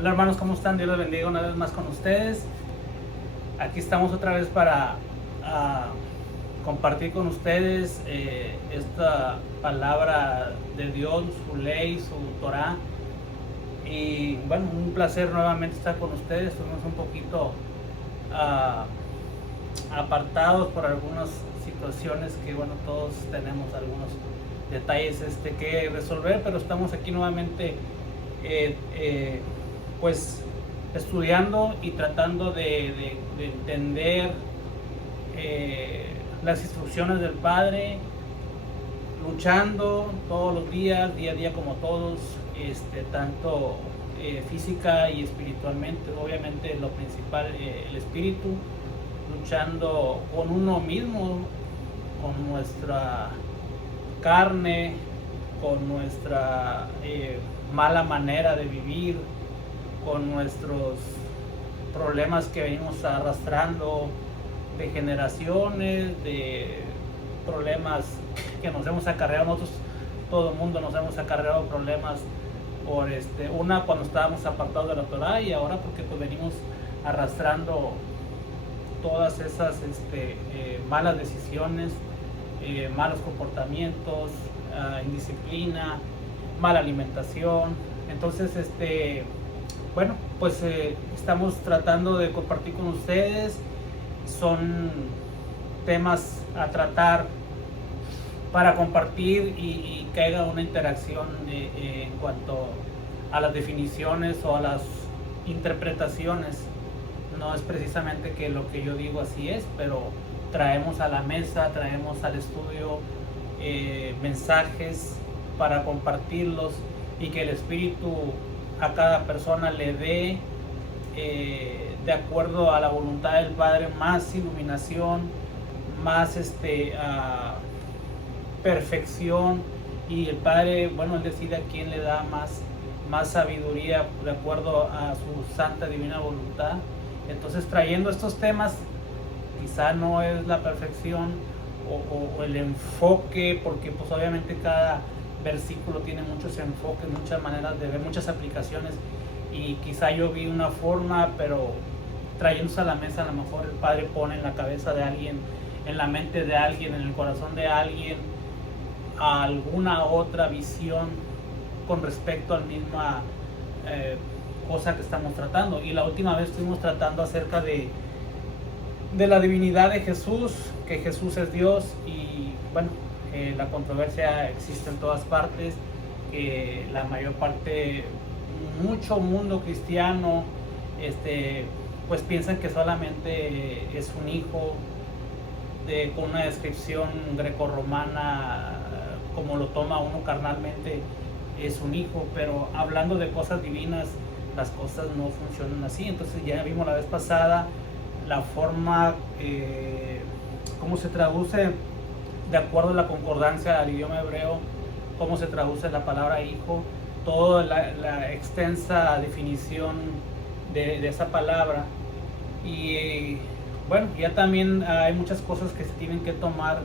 Hola hermanos, ¿cómo están? Dios los bendiga una vez más con ustedes. Aquí estamos otra vez para compartir con ustedes esta palabra de Dios, su ley, su Torah. Y bueno, un placer nuevamente estar con ustedes. Estuvimos un poquito ah, apartados por algunas situaciones que bueno, todos tenemos algunos detalles que resolver, pero estamos aquí nuevamente pues estudiando y tratando de entender las instrucciones del Padre, luchando todos los días, día a día como todos, tanto física y espiritualmente. Obviamente lo principal, el espíritu, luchando con uno mismo, con nuestra carne, con nuestra mala manera de vivir, con nuestros problemas que venimos arrastrando de generaciones, de problemas que nos hemos acarreado nosotros. Todo el mundo nos hemos acarreado problemas por una cuando estábamos apartados de la Torah, y ahora porque pues venimos arrastrando todas esas malas decisiones, malos comportamientos, indisciplina, mala alimentación. Entonces bueno, pues estamos tratando de compartir con ustedes. Son temas a tratar para compartir y que haya una interacción en cuanto a las definiciones o a las interpretaciones. No es precisamente que lo que yo digo así es, pero traemos a la mesa, traemos al estudio mensajes para compartirlos y que el Espíritu a cada persona le dé de acuerdo a la voluntad del Padre más iluminación, más perfección, y el Padre, bueno, Él decide a quién le da más sabiduría de acuerdo a su santa divina voluntad. Entonces, trayendo estos temas, quizá no es la perfección o el enfoque, porque pues obviamente cada versículo tiene muchos enfoques, muchas maneras de ver, muchas aplicaciones, y quizá yo vi una forma, pero trayéndose a la mesa, a lo mejor el Padre pone en la cabeza de alguien, en la mente de alguien, en el corazón de alguien, alguna otra visión con respecto a la misma cosa que estamos tratando. Y la última vez estuvimos tratando acerca de la divinidad de Jesús, que Jesús es Dios, y bueno, la controversia existe en todas partes, que la mayor parte, mucho mundo cristiano, pues piensan que solamente es un hijo con una descripción grecorromana, como lo toma uno carnalmente, es un hijo, pero hablando de cosas divinas, las cosas no funcionan así. Entonces ya vimos la vez pasada la forma, cómo se traduce de acuerdo a la concordancia al idioma hebreo, cómo se traduce la palabra hijo, toda la extensa definición de esa palabra. Y bueno, ya también hay muchas cosas que se tienen que tomar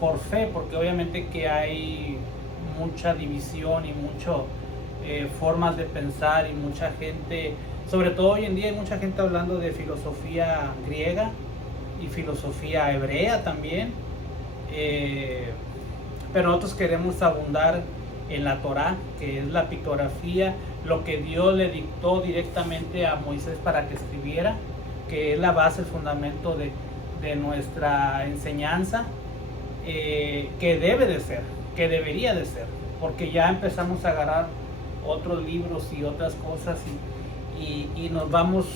por fe, porque obviamente que hay mucha división y muchas formas de pensar, y mucha gente, sobre todo hoy en día, hay mucha gente hablando de filosofía griega y filosofía hebrea también, pero nosotros queremos abundar en la Torah, que es la pictografía, lo que Dios le dictó directamente a Moisés para que escribiera, que es la base, el fundamento de nuestra enseñanza, que debe de ser, que debería de ser, porque ya empezamos a agarrar otros libros y otras cosas, y nos vamos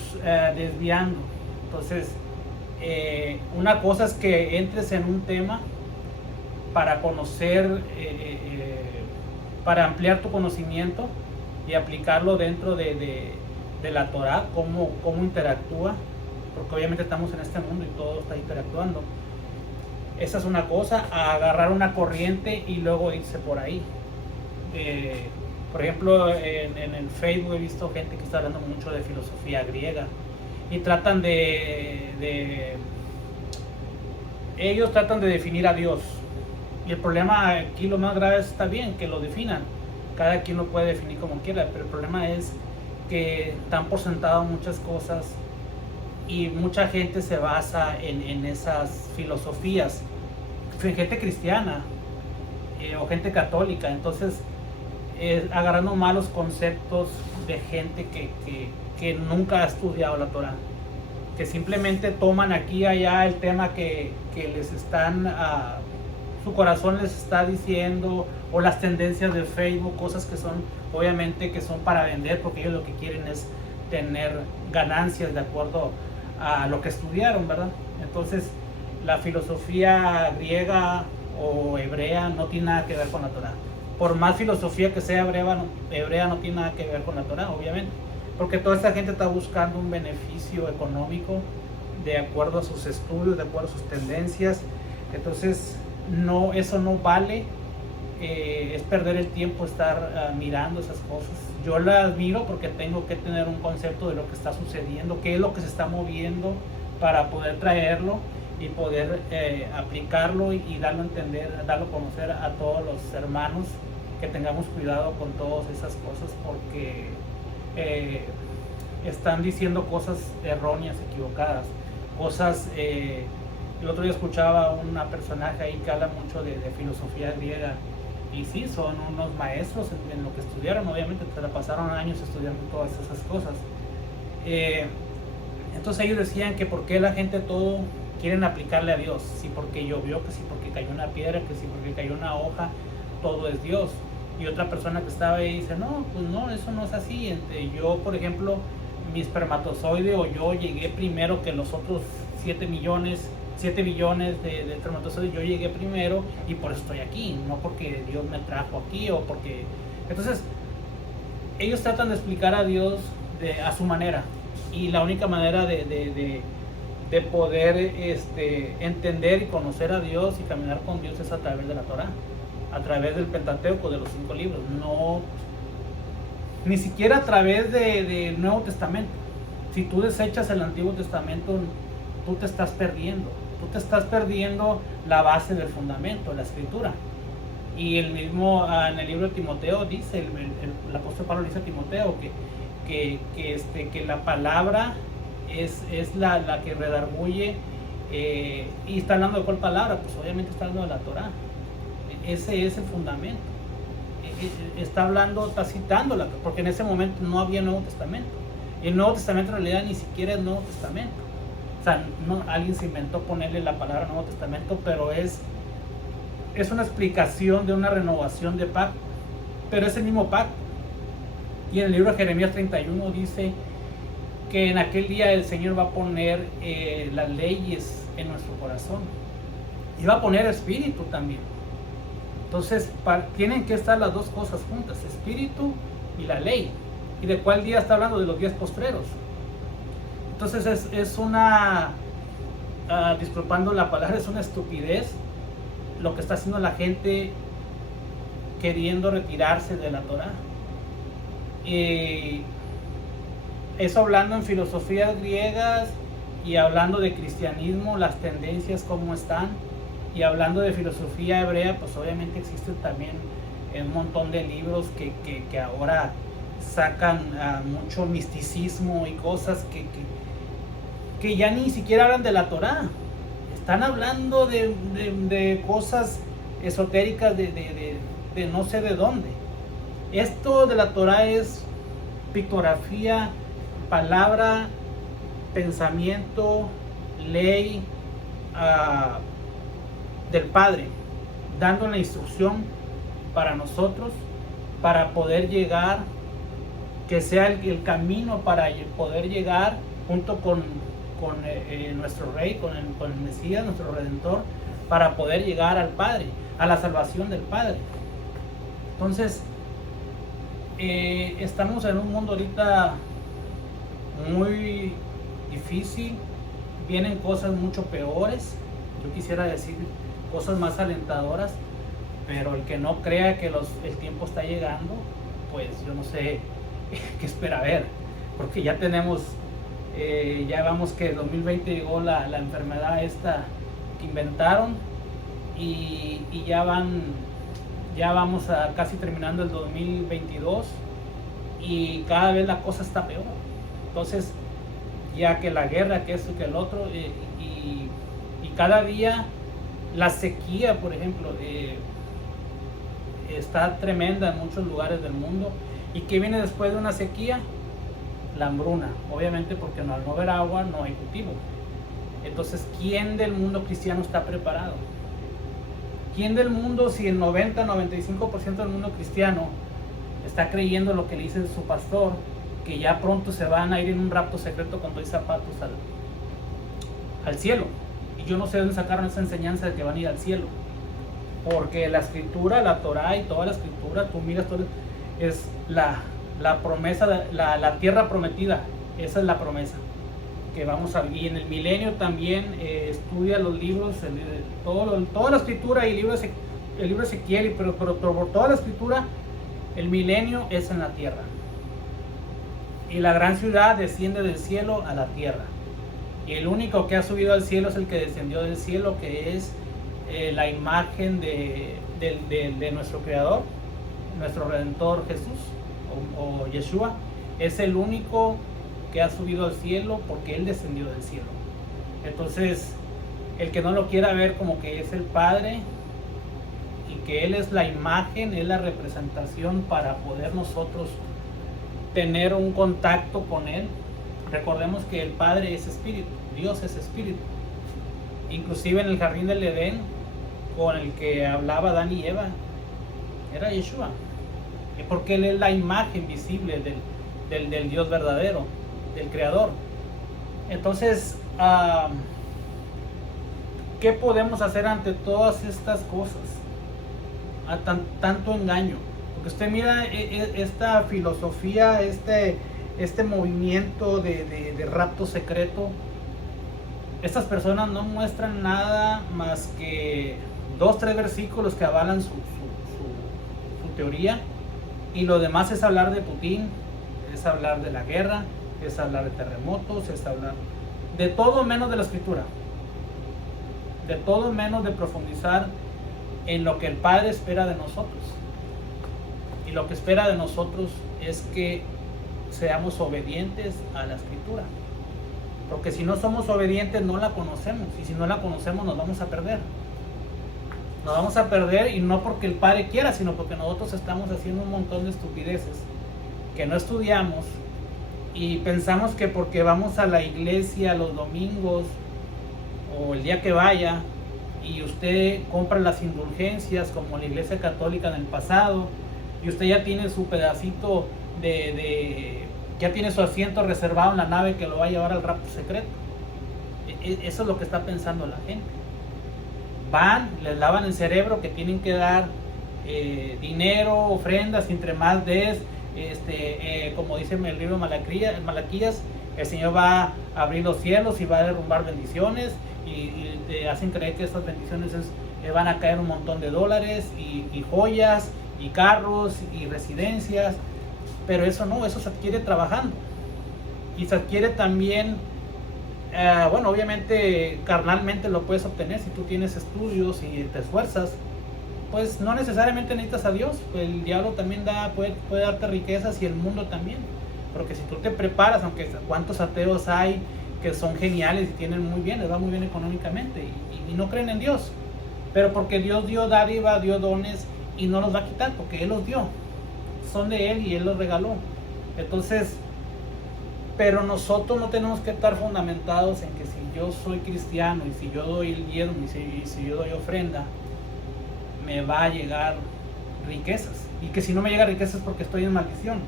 desviando. Entonces, una cosa es que entres en un tema para conocer, para ampliar tu conocimiento y aplicarlo dentro de la Torah, cómo interactúa, porque obviamente estamos en este mundo y todo está interactuando. Esa es una cosa, a agarrar una corriente y luego irse por ahí. Por ejemplo, en el Facebook he visto gente que está hablando mucho de filosofía griega y tratan ellos tratan de definir a Dios. Y el problema aquí, lo más grave, está bien que lo definan, cada quien lo puede definir como quiera, pero el problema es que dan por sentado muchas cosas y mucha gente se basa en esas filosofías, gente cristiana o gente católica, entonces agarrando malos conceptos de gente que nunca ha estudiado la Torah, que simplemente toman aquí y allá el tema que les están, su corazón les está diciendo, o las tendencias de Facebook, cosas que son, obviamente, que son para vender, porque ellos lo que quieren es tener ganancias de acuerdo a lo que estudiaron, ¿verdad? Entonces, la filosofía griega o hebrea no tiene nada que ver con la Torah. Por más filosofía que sea hebrea no tiene nada que ver con la Torah, obviamente, porque toda esta gente está buscando un beneficio económico de acuerdo a sus estudios, de acuerdo a sus tendencias. Entonces, no, eso no vale. Es perder el tiempo estar mirando esas cosas. Yo las miro porque tengo que tener un concepto de lo que está sucediendo, qué es lo que se está moviendo, para poder traerlo y poder aplicarlo y darlo a entender, darlo a conocer a todos los hermanos, que tengamos cuidado con todas esas cosas, porque están diciendo cosas erróneas, equivocadas, cosas. El otro día escuchaba una personaje ahí que habla mucho de filosofía griega, y sí, son unos maestros en lo que estudiaron, obviamente se la pasaron años estudiando todas esas cosas. Entonces ellos decían que por qué la gente todo quieren aplicarle a Dios, si porque llovió, que si porque cayó una piedra, que si porque cayó una hoja, todo es Dios. Y otra persona que estaba ahí dice, no, pues no, eso no es así. Yo, por ejemplo, mi espermatozoide, o yo llegué primero que los otros 7 billones de espermatozoides, yo llegué primero y por eso estoy aquí, no porque Dios me trajo aquí o porque... Entonces, ellos tratan de explicar a Dios a su manera, y la única manera de poder entender y conocer a Dios y caminar con Dios es a través de la Torah, a través del Pentateuco, de los 5 libros, no, ni siquiera a través del Nuevo Testamento. Si tú desechas el Antiguo Testamento, tú te estás perdiendo la base del fundamento, la escritura. Y el mismo en el libro de Timoteo dice, el apóstol Pablo dice a Timoteo que la palabra es la que redarguye, y está hablando de cuál palabra, pues obviamente está hablando de la Torah. Ese es el fundamento. Está hablando, está citándola, porque en ese momento no había Nuevo Testamento. Y el Nuevo Testamento en realidad ni siquiera es Nuevo Testamento. O sea, no, alguien se inventó ponerle la palabra Nuevo Testamento, pero es una explicación de una renovación de pacto, pero es el mismo pacto. Y en el libro de Jeremías 31 dice que en aquel día el Señor va a poner las leyes en nuestro corazón, y va a poner espíritu también. Entonces tienen que estar las dos cosas juntas, espíritu y la ley. ¿Y de cuál día está hablando? De los días postreros. Entonces es una, disculpando la palabra, es una estupidez lo que está haciendo la gente queriendo retirarse de la Torah. Eso hablando en filosofías griegas, y hablando de cristianismo, las tendencias cómo están, y hablando de filosofía hebrea, pues obviamente existen también un montón de libros que ahora sacan mucho misticismo y cosas que ya ni siquiera hablan de la Torah. Están hablando de cosas esotéricas de no sé de dónde. Esto de la Torah es pictografía, palabra, pensamiento, ley del Padre, dando la instrucción para nosotros, para poder llegar, que sea el camino para poder llegar junto con nuestro Rey, con el Mesías, nuestro Redentor, para poder llegar al Padre, a la salvación del Padre. Entonces, estamos en un mundo ahorita muy difícil, vienen cosas mucho peores. Yo quisiera decir cosas más alentadoras, pero el que no crea que el tiempo está llegando, pues yo no sé qué espera ver, porque ya tenemos, ya vamos que 2020 llegó la enfermedad esta que inventaron, y ya vamos a casi terminando el 2022, y cada vez la cosa está peor. Entonces, ya que la guerra, que esto, que el otro, y cada día la sequía, por ejemplo, está tremenda en muchos lugares del mundo. ¿Y qué viene después de una sequía? La hambruna, obviamente, porque al no haber agua no hay cultivo. Entonces, ¿quién del mundo cristiano está preparado? ¿Quién del mundo, si el 90-95% del mundo cristiano está creyendo lo que le dice su pastor, que ya pronto se van a ir en un rapto secreto con 2 zapatos al cielo? Y yo no sé dónde sacaron esa enseñanza de que van a ir al cielo, porque la escritura, la Torah y toda la escritura, tú miras todo, es la promesa, la tierra prometida. Esa es la promesa que vamos a vivir. Y en el milenio también estudia los libros, toda la escritura y el libro de Ezequiel, pero por toda la escritura, el milenio es en la tierra. Y la gran ciudad desciende del cielo a la tierra. Y el único que ha subido al cielo es el que descendió del cielo, que es la imagen de nuestro Creador, nuestro Redentor Jesús o Yeshua. Es el único que ha subido al cielo porque Él descendió del cielo. Entonces, el que no lo quiera ver como que es el Padre y que Él es la imagen, es la representación para poder nosotros tener un contacto con Él. Recordemos que el Padre es espíritu, Dios es espíritu. Inclusive en el jardín del Edén, con el que hablaba Adán y Eva, era Yeshua, porque Él es la imagen visible del Dios verdadero, del Creador. Entonces, ¿qué podemos hacer ante todas estas cosas? Tanto engaño. Porque usted mira esta filosofía, este movimiento de rapto secreto. Estas personas no muestran nada más que 2-3 versículos que avalan su teoría, y lo demás es hablar de Putin, es hablar de la guerra, es hablar de terremotos, es hablar de todo menos de la escritura, de todo menos de profundizar en lo que el Padre espera de nosotros. Y lo que espera de nosotros es que seamos obedientes a la escritura, porque si no somos obedientes no la conocemos, y si no la conocemos nos vamos a perder. Nos vamos a perder, y no porque el Padre quiera, sino porque nosotros estamos haciendo un montón de estupideces que no estudiamos, y pensamos que porque vamos a la iglesia los domingos o el día que vaya y usted compra las indulgencias como la iglesia católica en el pasado, y usted ya tiene su pedacito ya tiene su asiento reservado en la nave que lo va a llevar al rapto secreto. Eso es lo que está pensando la gente. Van, les lavan el cerebro que tienen que dar dinero, ofrendas, entre más des, como dice el libro de Malaquías, el Señor va a abrir los cielos y va a derrumbar bendiciones, y te hacen creer que estas bendiciones van a caer un montón de dólares y joyas y carros y residencias, pero eso no, eso se adquiere trabajando, y se adquiere también, bueno, obviamente carnalmente lo puedes obtener si tú tienes estudios y te esfuerzas. Pues no necesariamente necesitas a Dios, el diablo también puede darte riquezas, y el mundo también, porque si tú te preparas, aunque cuántos ateos hay que son geniales y tienen muy bien, les va muy bien económicamente, y no creen en Dios, pero porque Dios dio dádiva, dio dones, y no los va a quitar porque Él los dio, son de Él y Él los regaló. Entonces, pero nosotros no tenemos que estar fundamentados en que si yo soy cristiano y si yo doy el diezmo y si yo doy ofrenda, me va a llegar riquezas, y que si no me llega riquezas es porque estoy en maldición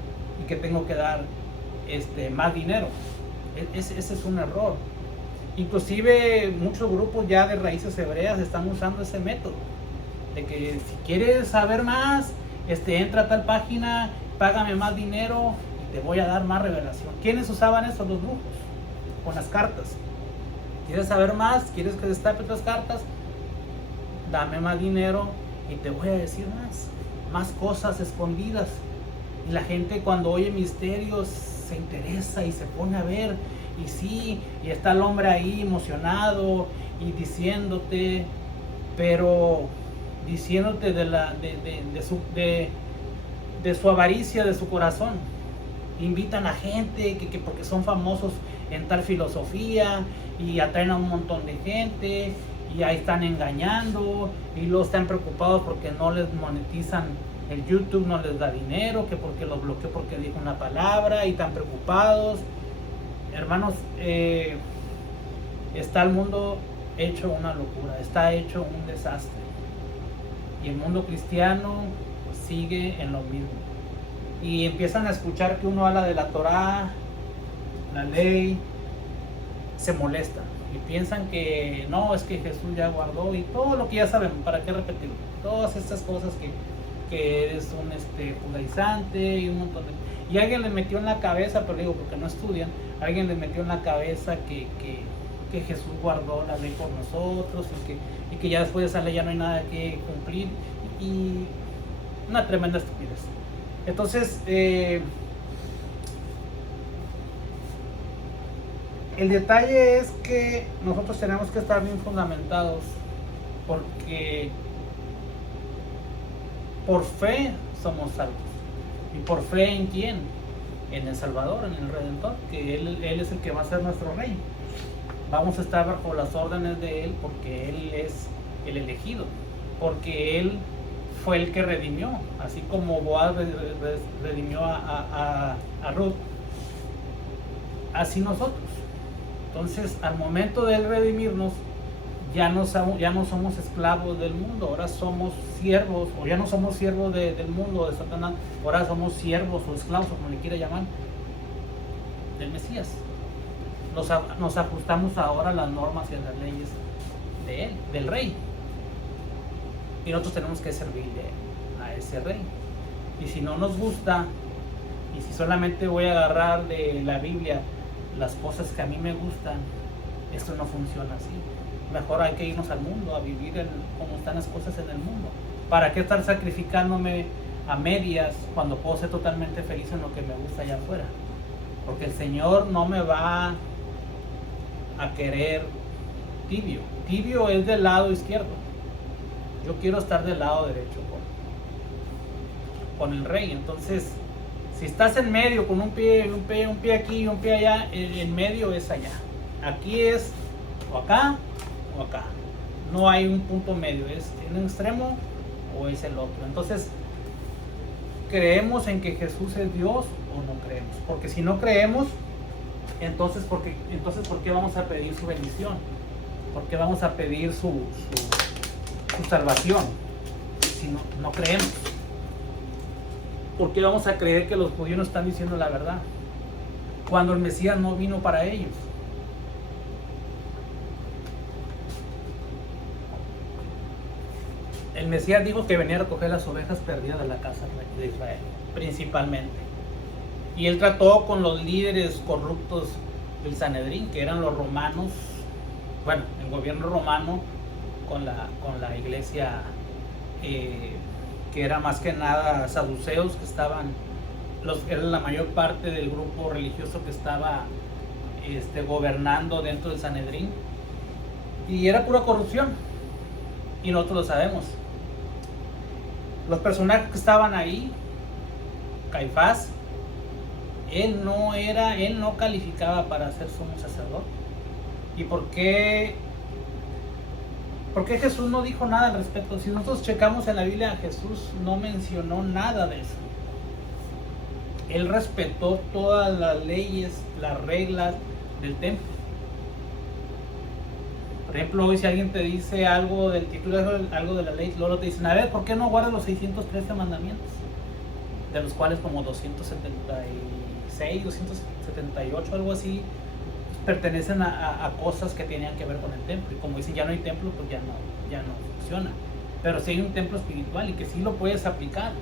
y que tengo que dar más dinero. Ese es un error. Inclusive muchos grupos ya de raíces hebreas están usando ese método de que si quieres saber más, entra a tal página, págame más dinero y te voy a dar más revelación. ¿Quiénes usaban eso? Los brujos, con las cartas. ¿Quieres saber más? ¿Quieres que destape otras cartas? Dame más dinero y te voy a decir más cosas escondidas. Y la gente cuando oye misterios se interesa y se pone a ver, y sí, y está el hombre ahí emocionado y diciéndote, pero diciéndote de su avaricia, de su corazón, invitan a gente que porque son famosos en tal filosofía y atraen a un montón de gente y ahí están engañando y luego están preocupados porque no les monetizan el YouTube, no les da dinero, que porque los bloqueó porque dijo una palabra y están preocupados. Hermanos, está el mundo hecho una locura, está hecho un desastre y el mundo cristiano sigue en lo mismo. Y empiezan a escuchar que uno habla de la Torá, la ley, se molestan y piensan que no, es que Jesús ya guardó y todo lo que ya saben, ¿para qué repetirlo? Todas estas cosas que eres un judaizante y un montón de... Y alguien les metió en la cabeza, pero digo porque no estudian, alguien les metió en la cabeza que Jesús guardó la ley por nosotros y que ya después de esa ley ya no hay nada que cumplir, y una tremenda estupidez. Entonces, el detalle es que nosotros tenemos que estar bien fundamentados, porque por fe somos salvos. ¿Y por fe en quién? En el Salvador, en el Redentor, que Él es el que va a ser nuestro Rey. Vamos a estar bajo las órdenes de Él porque Él es el elegido, porque Él fue el que redimió, así como Boaz redimió a Ruth, así nosotros. Entonces, al momento de Él redimirnos, ya no somos esclavos del mundo, ahora somos siervos, o ya no somos siervos del mundo, de Satanás, ahora somos siervos o esclavos, como le quiera llamar, del Mesías. Nos ajustamos ahora a las normas y a las leyes de Él, del Rey. Y nosotros tenemos que servirle a ese Rey. Y si no nos gusta, y si solamente voy a agarrar de la Biblia las cosas que a mí me gustan, esto no funciona así. Mejor hay que irnos al mundo, a vivir como están las cosas en el mundo. ¿Para qué estar sacrificándome a medias cuando puedo ser totalmente feliz en lo que me gusta allá afuera? Porque el Señor no me va a querer tibio. Tibio es del lado izquierdo. Yo quiero estar del lado derecho con el Rey. Entonces, si estás en medio con un pie aquí y un pie allá, en medio es allá. Aquí es o acá o acá. No hay un punto medio, es en un extremo o es el otro. Entonces, ¿creemos en que Jesús es Dios o no creemos? Porque si no creemos, entonces ¿por qué vamos a pedir su bendición? ¿Por qué vamos a pedir su salvación si no creemos? ¿Por qué vamos a creer que los judíos no están diciendo la verdad cuando el Mesías no vino para ellos? El Mesías dijo que venía a recoger las ovejas perdidas de la casa de Israel, principalmente. Y él trató con los líderes corruptos del Sanedrín, que eran los romanos, bueno, el gobierno romano, con la iglesia, que era más que nada saduceos, que eran la mayor parte del grupo religioso que estaba gobernando dentro del Sanedrín. Y era pura corrupción, y nosotros lo sabemos. Los personajes que estaban ahí, Caifás, él no calificaba para ser sumo sacerdote. ¿Y por qué Jesús no dijo nada al respecto? Si nosotros checamos en la Biblia, Jesús no mencionó nada de eso. Él respetó todas las leyes, las reglas del templo. Por ejemplo, hoy si alguien te dice algo del título, algo de la ley, luego te dicen, a ver, ¿por qué no guardas los 613 mandamientos? De los cuales como 276, 278, algo así, pertenecen a cosas que tenían que ver con el templo. Y como dicen, ya no hay templo, pues ya no funciona. Pero sí hay un templo espiritual y que sí lo puedes aplicar.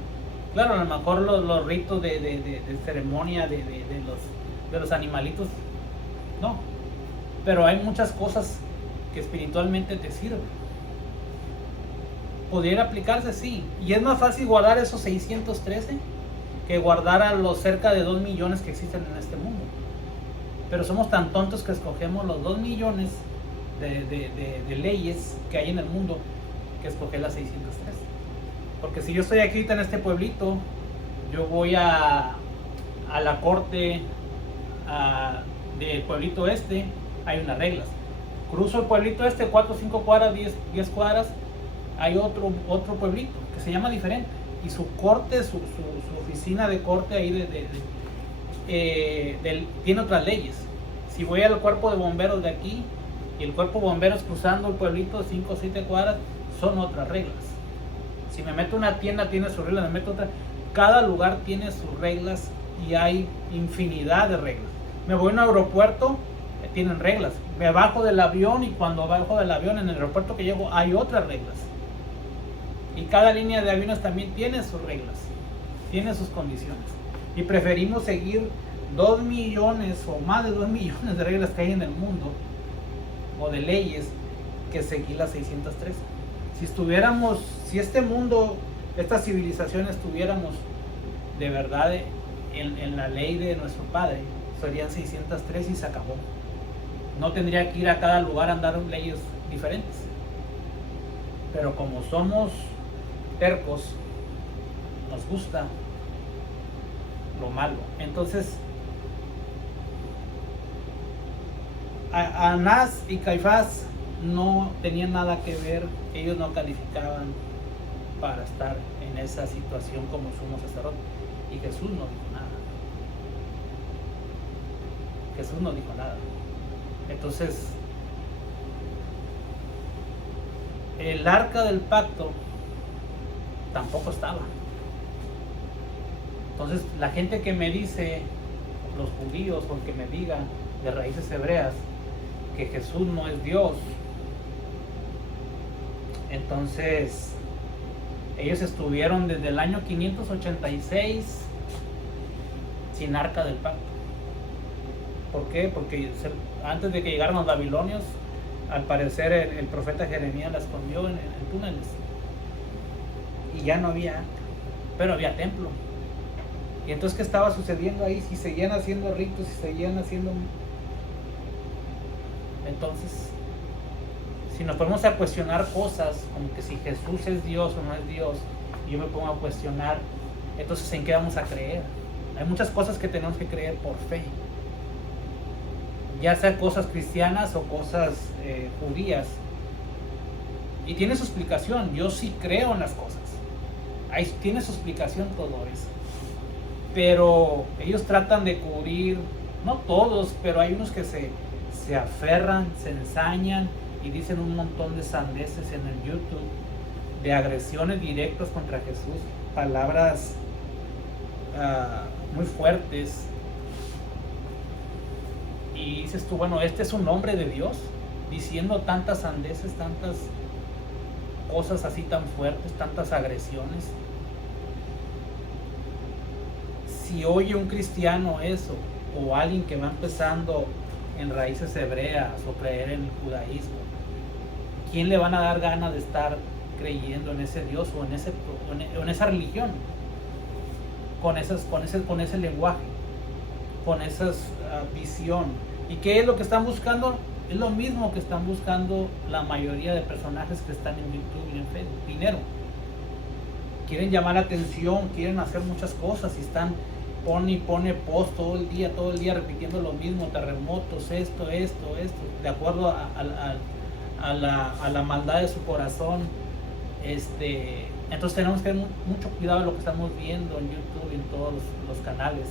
Claro, a lo mejor los ritos de ceremonia de los animalitos, no. Pero hay muchas cosas que espiritualmente te sirven. ¿Podría aplicarse? Sí. Y es más fácil guardar esos 613 que guardar a los cerca de 2 millones que existen en este mundo. Pero somos tan tontos que escogemos los 2 millones de leyes que hay en el mundo que escoger las 613. Porque si yo estoy aquí en este pueblito, yo voy a a la corte del pueblito este, hay unas reglas. Cruzo el pueblito este, 4 o 5 cuadras, 10 cuadras, hay otro pueblito que se llama diferente. Y su corte, su oficina de corte ahí tiene otras leyes. Si voy al cuerpo de bomberos de aquí y el cuerpo de bomberos cruzando el pueblito 5 o 7 cuadras, son otras reglas. Si me meto a una tienda tiene sus reglas, me meto a otra. Cada lugar tiene sus reglas y hay infinidad de reglas. Me voy a un aeropuerto, tienen reglas. Me bajo del avión y cuando bajo del avión en el aeropuerto que llego hay otras reglas. Y cada línea de aviones también tiene sus reglas, tiene sus condiciones. Y preferimos seguir 2 millones o más de 2 millones de reglas que hay en el mundo o de leyes que seguir las 613. Si este mundo, esta civilización estuviéramos de verdad en la ley de nuestro Padre, serían 603 y se acabó. No tendría que ir a cada lugar a andar leyes diferentes. Pero como somos tercos, nos gusta lo malo. Entonces, Anás y Caifás no tenían nada que ver, ellos no calificaban para estar en esa situación como sumo sacerdote. Y Jesús no dijo nada. Jesús no dijo nada. Entonces, el arca del pacto tampoco estaba. Entonces, la gente que me dice, los judíos, o que me diga de raíces hebreas, que Jesús no es Dios, entonces ellos estuvieron desde el año 586 sin arca del pacto. ¿Por qué? Porque antes de que llegaran los babilonios, al parecer el profeta Jeremías la escondió en túneles y ya no había arca, pero había templo. Y entonces, ¿qué estaba sucediendo ahí? Si seguían haciendo ritos, si seguían haciendo... Entonces, si nos ponemos a cuestionar cosas como que si Jesús es Dios o no es Dios, y yo me pongo a cuestionar, entonces ¿en qué vamos a creer? Hay muchas cosas que tenemos que creer por fe, ya sea cosas cristianas o cosas judías, y tiene su explicación. Yo sí creo en las cosas, ahí tiene su explicación todo eso, pero ellos tratan de cubrir, no todos, pero hay unos que se aferran, se ensañan y dicen un montón de sandeces en el YouTube, de agresiones directas contra Jesús, palabras muy fuertes. Y dices tú, bueno, este es un hombre de Dios, diciendo tantas sandeces, tantas cosas así tan fuertes, tantas agresiones. Si oye un cristiano eso, o alguien que va empezando en raíces hebreas o creer en el judaísmo, ¿quién le van a dar ganas de estar creyendo en ese Dios o en esa religión? Con ese lenguaje, con esa visión. ¿Y qué es lo que están buscando? Es lo mismo que están buscando la mayoría de personajes que están en YouTube y en Facebook: dinero. Quieren llamar la atención, quieren hacer muchas cosas y están pone post todo el día repitiendo lo mismo: terremotos, esto, de acuerdo a la maldad de su corazón. Entonces tenemos que tener mucho cuidado de lo que estamos viendo en YouTube y en todos los canales.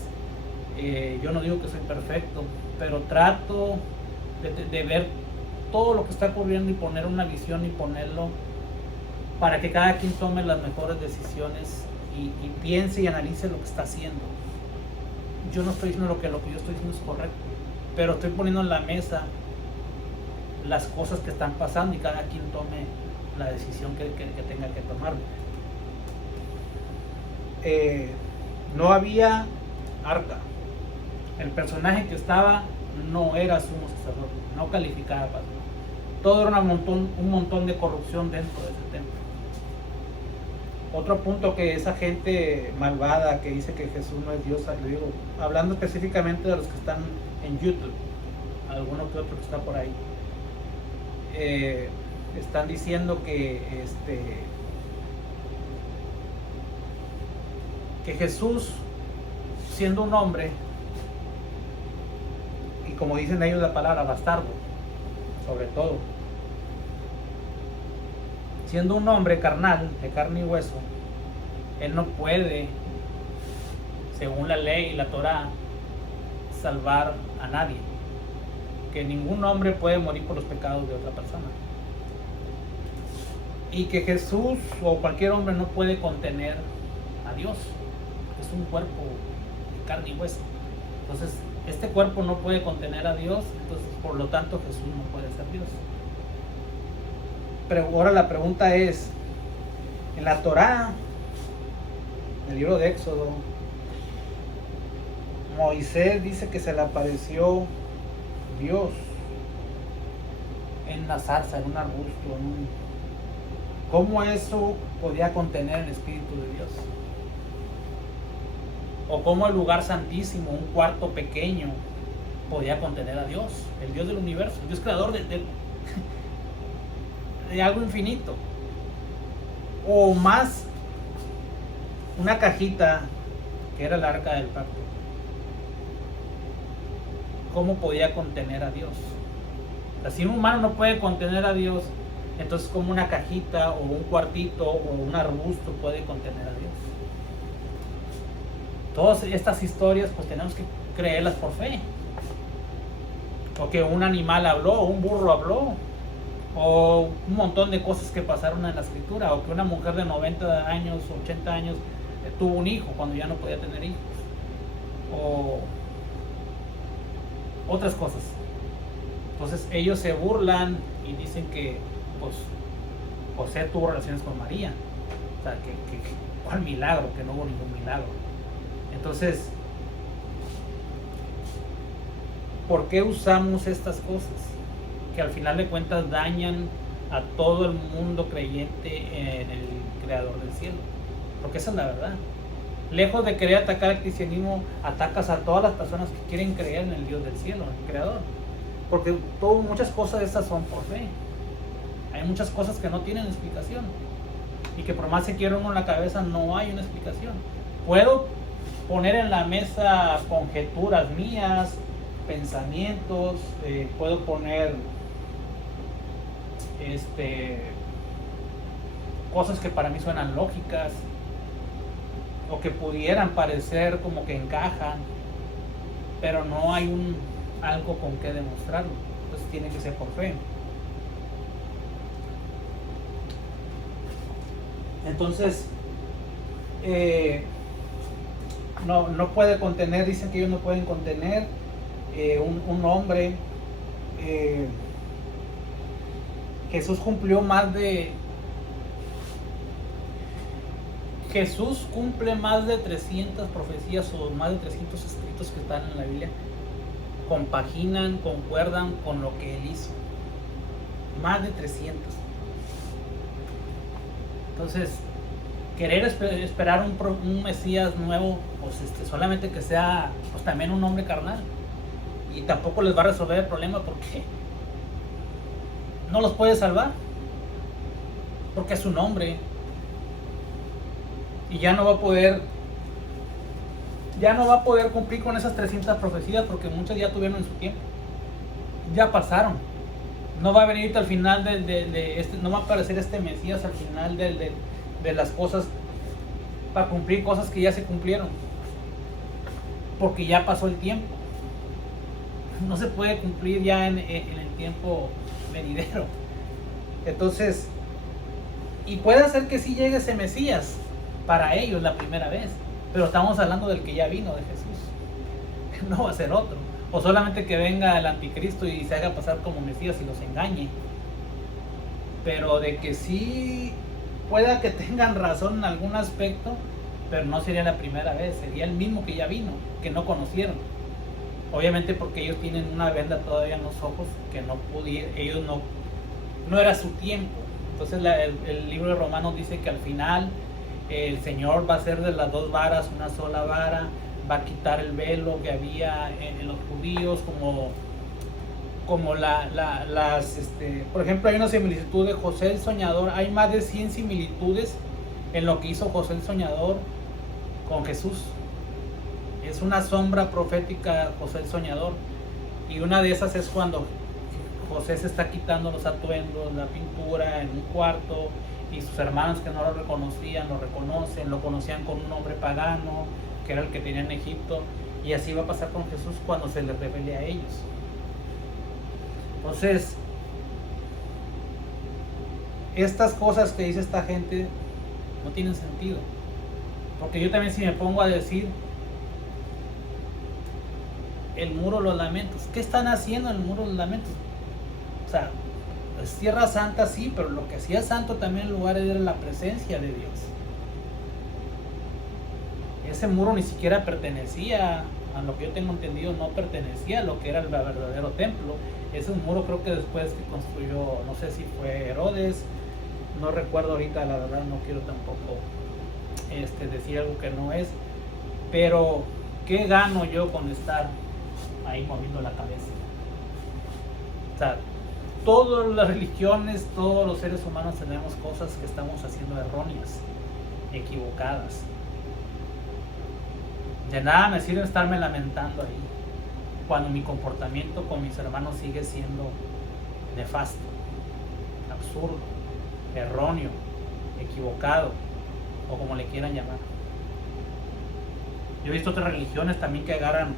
Yo no digo que soy perfecto, pero trato de ver todo lo que está ocurriendo y poner una visión y ponerlo para que cada quien tome las mejores decisiones y piense y analice lo que está haciendo. Yo no estoy diciendo lo que yo estoy diciendo es correcto, pero estoy poniendo en la mesa las cosas que están pasando y cada quien tome la decisión que tenga que tomar. No había arca. El personaje que estaba no era sumo sacerdote, no calificaba para eso. Todo era un montón de corrupción dentro de ese templo. Otro punto que esa gente malvada que dice que Jesús no es Dios, le digo, hablando específicamente de los que están en YouTube, alguno que otro que está por ahí, están diciendo que Jesús siendo un hombre, y como dicen ellos la palabra, bastardo, sobre todo, siendo un hombre carnal, de carne y hueso, él no puede, según la ley y la Torá, salvar a nadie. Que ningún hombre puede morir por los pecados de otra persona. Y que Jesús o cualquier hombre no puede contener a Dios. Es un cuerpo de carne y hueso. Entonces, este cuerpo no puede contener a Dios, entonces por lo tanto Jesús no puede ser Dios. Pero ahora la pregunta es, en la Torá, en el libro de Éxodo, Moisés dice que se le apareció Dios en una zarza, en un arbusto, ¿cómo eso podía contener el Espíritu de Dios? O cómo el lugar santísimo, un cuarto pequeño, podía contener a Dios, el Dios del universo, el Dios creador de algo infinito. O más, una cajita que era el arca del pacto, ¿cómo podía contener a Dios? O sea, si un humano no puede contener a Dios, entonces como una cajita o un cuartito o un arbusto puede contener a Dios. Todas estas historias pues tenemos que creerlas por fe. O que un animal habló, o un burro habló, o un montón de cosas que pasaron en la escritura, o que una mujer de 90 años, 80 años tuvo un hijo cuando ya no podía tener hijos, o otras cosas. Entonces ellos se burlan y dicen que pues José tuvo relaciones con María. O sea, ¿cuál milagro? Que no hubo ningún milagro. Entonces, ¿por qué usamos estas cosas? Que al final de cuentas dañan a todo el mundo creyente en el Creador del cielo. Porque esa es la verdad. Lejos de querer atacar al cristianismo, atacas a todas las personas que quieren creer en el Dios del cielo, en el Creador. Porque muchas cosas de estas son por fe. Hay muchas cosas que no tienen explicación. Y que por más que quiera uno en la cabeza, no hay una explicación. Puedo poner en la mesa conjeturas mías, pensamientos, puedo poner cosas que para mí suenan lógicas o que pudieran parecer como que encajan, pero no hay algo con que demostrarlo. Entonces tiene que ser por fe. Entonces no puede contener, dicen que ellos no pueden contener un hombre. Jesús cumple más de 300 profecías o más de 300 escritos que están en la Biblia compaginan, concuerdan con lo que él hizo. Más de 300. Entonces, querer esperar un Mesías nuevo, pues solamente que sea pues también un hombre carnal, y tampoco les va a resolver el problema porque no los puede salvar, porque es un hombre y ya no va a poder cumplir con esas 300 profecías, porque muchas ya tuvieron en su tiempo, ya pasaron. No va a venir al final no va a aparecer este Mesías al final de las cosas para cumplir cosas que ya se cumplieron, porque ya pasó el tiempo. No se puede cumplir ya en el tiempo venidero. Entonces, y puede ser que sí llegue ese Mesías para ellos la primera vez, pero estamos hablando del que ya vino, de Jesús. No va a ser otro. O solamente que venga el anticristo y se haga pasar como Mesías y los engañe. Pero de que sí pueda que tengan razón en algún aspecto, pero no sería la primera vez, sería el mismo que ya vino, que no conocieron. Obviamente porque ellos tienen una venda todavía en los ojos, que no pudieron, ellos no era su tiempo. Entonces el libro de Romanos dice que al final el Señor va a hacer de las dos varas una sola vara, va a quitar el velo que había en los judíos, como por ejemplo, hay una similitud de José el Soñador. Hay más de 100 similitudes en lo que hizo José el Soñador con Jesús. es una sombra profética José el soñador. Y una de esas es cuando José se está quitando los atuendos, la pintura en un cuarto, y sus hermanos que no lo reconocían, lo reconocen, lo conocían con un nombre pagano, que era el que tenía en Egipto, y así va a pasar con Jesús cuando se les revele a ellos. Entonces, estas cosas que dice esta gente no tienen sentido, porque yo también, si me pongo a decir el muro de los lamentos, ¿qué están haciendo en el muro de los lamentos? O sea, es tierra santa, sí, pero lo que hacía santo también en lugar era la presencia de Dios. Ese muro ni siquiera pertenecía, a lo que yo tengo entendido, no pertenecía a lo que era el verdadero templo. Ese muro creo que después que construyó, no sé si fue Herodes, no recuerdo ahorita, la verdad no quiero tampoco decir algo que no es, pero ¿qué gano yo con estar ahí moviendo la cabeza? O sea, todas las religiones, todos los seres humanos tenemos cosas que estamos haciendo erróneas, equivocadas. De nada me sirve estarme lamentando ahí, cuando mi comportamiento con mis hermanos sigue siendo nefasto, absurdo, erróneo, equivocado, o como le quieran llamar. Yo he visto otras religiones también que agarran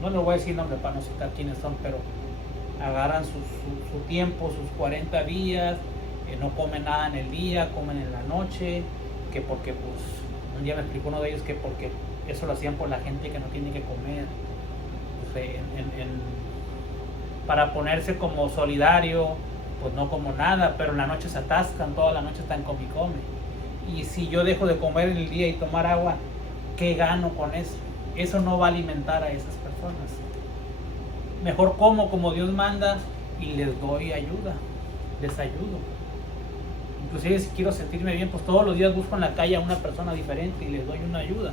no le voy a decir nombre para no citar quiénes son, pero agarran su tiempo, sus 40 días, no comen nada en el día, comen en la noche, que porque pues un día me explicó uno de ellos que porque eso lo hacían por la gente que no tiene que comer, pues, para ponerse como solidario, pues no como nada, pero en la noche se atascan, toda la noche están come y come. Y si yo dejo de comer en el día y tomar agua, ¿qué gano con eso? Eso no va a alimentar a esas personas. Mejor como Dios manda y les doy ayuda, les ayudo. Inclusive si quiero sentirme bien, pues todos los días busco en la calle a una persona diferente y les doy una ayuda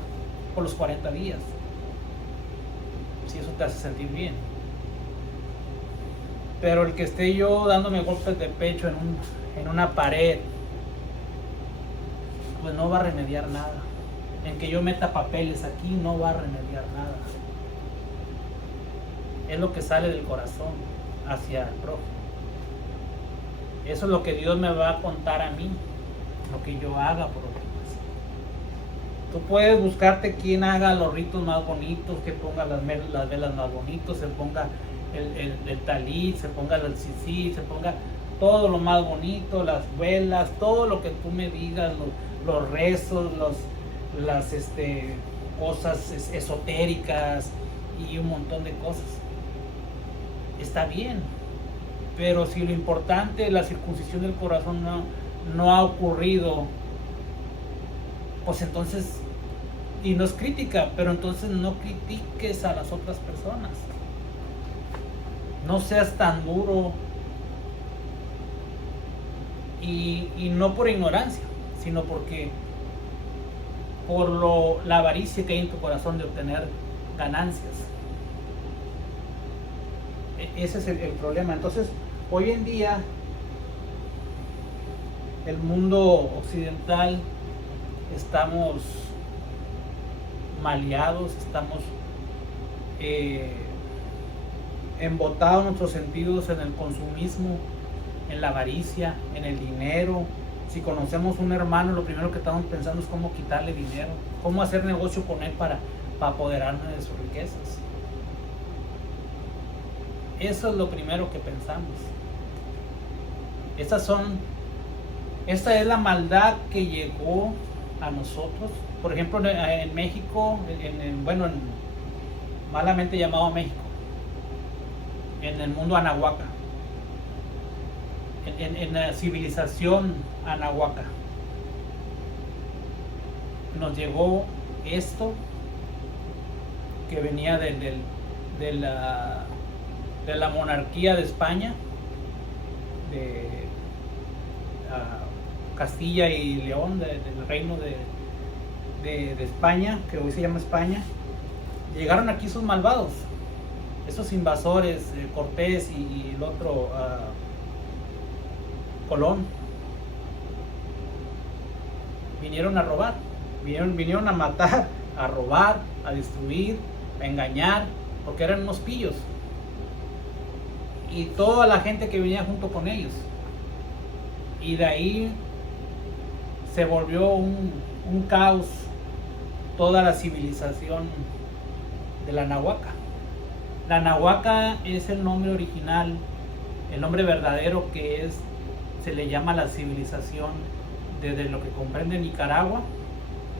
por los 40 días. Si eso te hace sentir bien. Pero el que esté yo dándome golpes de pecho en una pared, pues no va a remediar nada. En que yo meta papeles aquí no va a remediar nada. Es lo que sale del corazón hacia el prójimo. Eso es lo que Dios me va a contar a mí, lo que yo haga por los demás. Tú puedes buscarte quien haga los ritos más bonitos, que ponga las velas más bonitas, se ponga el talit, se ponga el sisí, se ponga todo lo más bonito, las velas, todo lo que tú me digas, los rezos, las cosas esotéricas y un montón de cosas. Está bien, pero si lo importante, la circuncisión del corazón no ha ocurrido, pues entonces, y no es crítica, pero entonces no critiques a las otras personas. No seas tan duro, y no por ignorancia, sino porque por la avaricia que hay en tu corazón de obtener ganancias. Ese es el problema. Entonces, hoy en día, el mundo occidental, estamos maleados, estamos embotados nuestros sentidos en el consumismo, en la avaricia, en el dinero. Si conocemos un hermano, lo primero que estamos pensando es cómo quitarle dinero, cómo hacer negocio con él para apoderarnos de sus riquezas. Eso es lo primero que pensamos. Esta es la maldad que llegó a nosotros. Por ejemplo, en México, malamente llamado México, en el mundo anahuaca, en la civilización anahuaca, nos llegó esto que venía de la monarquía de España, de Castilla y León, del reino de España, que hoy se llama España. Llegaron aquí esos malvados, esos invasores, Cortés y el otro Colón. Vinieron a robar, vinieron a matar a robar, a destruir, a engañar, porque eran unos pillos. Y toda la gente que venía junto con ellos. Y de ahí se volvió un caos toda la civilización de la Nahuaca. La Nahuaca es el nombre original, el nombre verdadero que es, se le llama la civilización desde lo que comprende Nicaragua,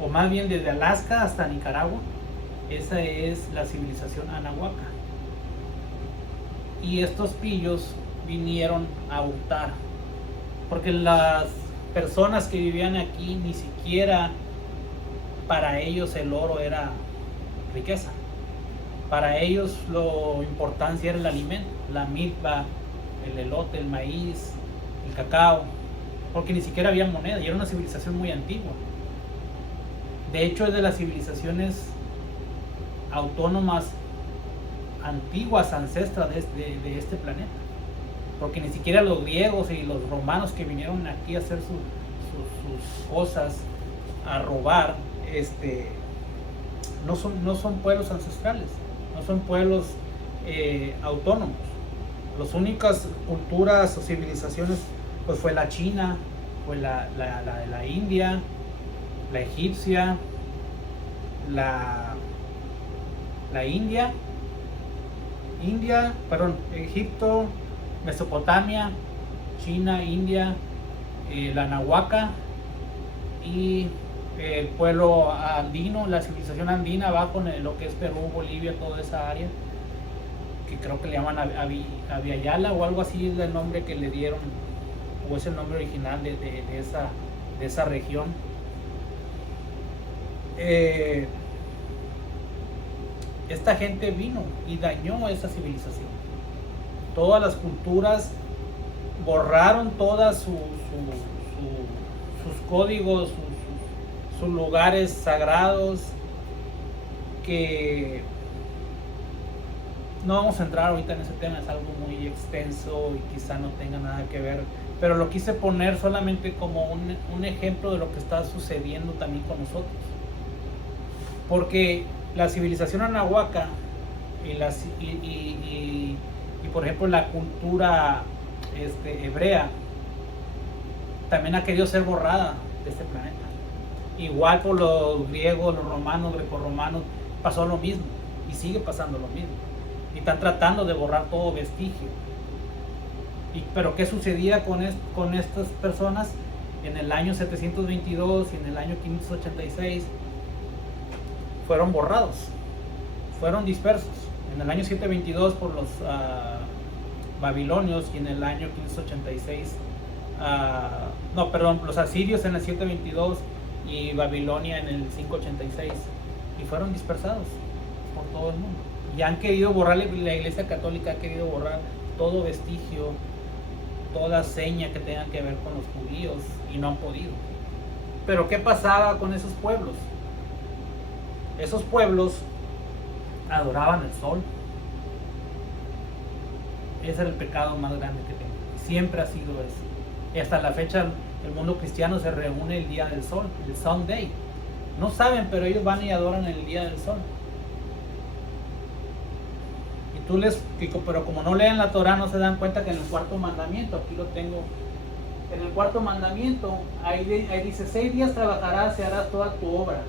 o más bien desde Alaska hasta Nicaragua. Esa es la civilización anahuaca. Y estos pillos vinieron a hurtar, porque las personas que vivían aquí ni siquiera para ellos el oro era riqueza. Para ellos lo importancia era el alimento, la milpa, el elote, el maíz, el cacao, porque ni siquiera había moneda y era una civilización muy antigua. De hecho, es de las civilizaciones autónomas antiguas, ancestras de este planeta, porque ni siquiera los griegos y los romanos que vinieron aquí a hacer sus cosas, a robar, no son pueblos ancestrales, no son pueblos autónomos. Las únicas culturas o civilizaciones pues fue la China, fue la India, la egipcia, Egipto, Mesopotamia, China, India, la Nahuaca y el pueblo andino, la civilización andina abajo en lo que es Perú, Bolivia, toda esa área, que creo que le llaman Abiyala o algo así es el nombre que le dieron, o es el nombre original de esa región. Esta gente vino y dañó esa civilización. Todas las culturas borraron todas sus códigos, sus lugares sagrados, que no vamos a entrar ahorita en ese tema, es algo muy extenso y quizá no tenga nada que ver, pero lo quise poner solamente como un ejemplo de lo que está sucediendo también con nosotros, porque la civilización anahuaca y por ejemplo la cultura hebrea también ha querido ser borrada de este planeta. Igual por los griegos, los romanos, grecorromanos, pasó lo mismo y sigue pasando lo mismo. Y están tratando de borrar todo vestigio. Pero ¿qué sucedía con estas personas? En el año 722 y en el año 586 fueron borrados, fueron dispersos. En el año 722 por los babilonios y en el año 586, los asirios en el 722 y Babilonia en el 586, y fueron dispersados por todo el mundo. Y han querido borrar, la Iglesia Católica ha querido borrar todo vestigio, toda seña que tenga que ver con los judíos, y no han podido. Pero ¿qué pasaba con esos pueblos? Esos pueblos adoraban el sol. Ese era el pecado más grande que tenían. Siempre ha sido eso. Y hasta la fecha el mundo cristiano se reúne el día del sol, el Sunday. No saben, pero ellos van y adoran el día del sol. Pero como no leen la Torah, no se dan cuenta que en el cuarto mandamiento, aquí lo tengo, en el cuarto mandamiento, ahí dice: 6 días trabajarás y harás toda tu obra,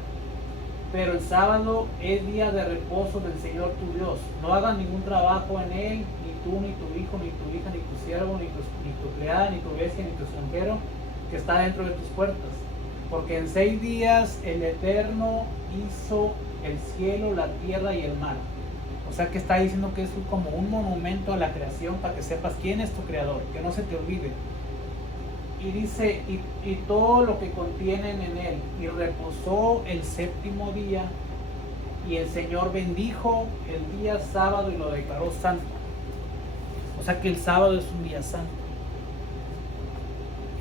pero el sábado es día de reposo del Señor tu Dios. No hagas ningún trabajo en él, ni tú, ni tu hijo, ni tu hija, ni tu siervo, ni tu criada, ni tu bestia, ni tu extranjero que está dentro de tus puertas. Porque en 6 días el Eterno hizo el cielo, la tierra y el mar. O sea que está diciendo que es como un monumento a la creación, para que sepas quién es tu creador, que no se te olvide. Y dice, y todo lo que contienen en él, y reposó el séptimo día, y el Señor bendijo el día sábado y lo declaró santo. O sea que el sábado es un día santo.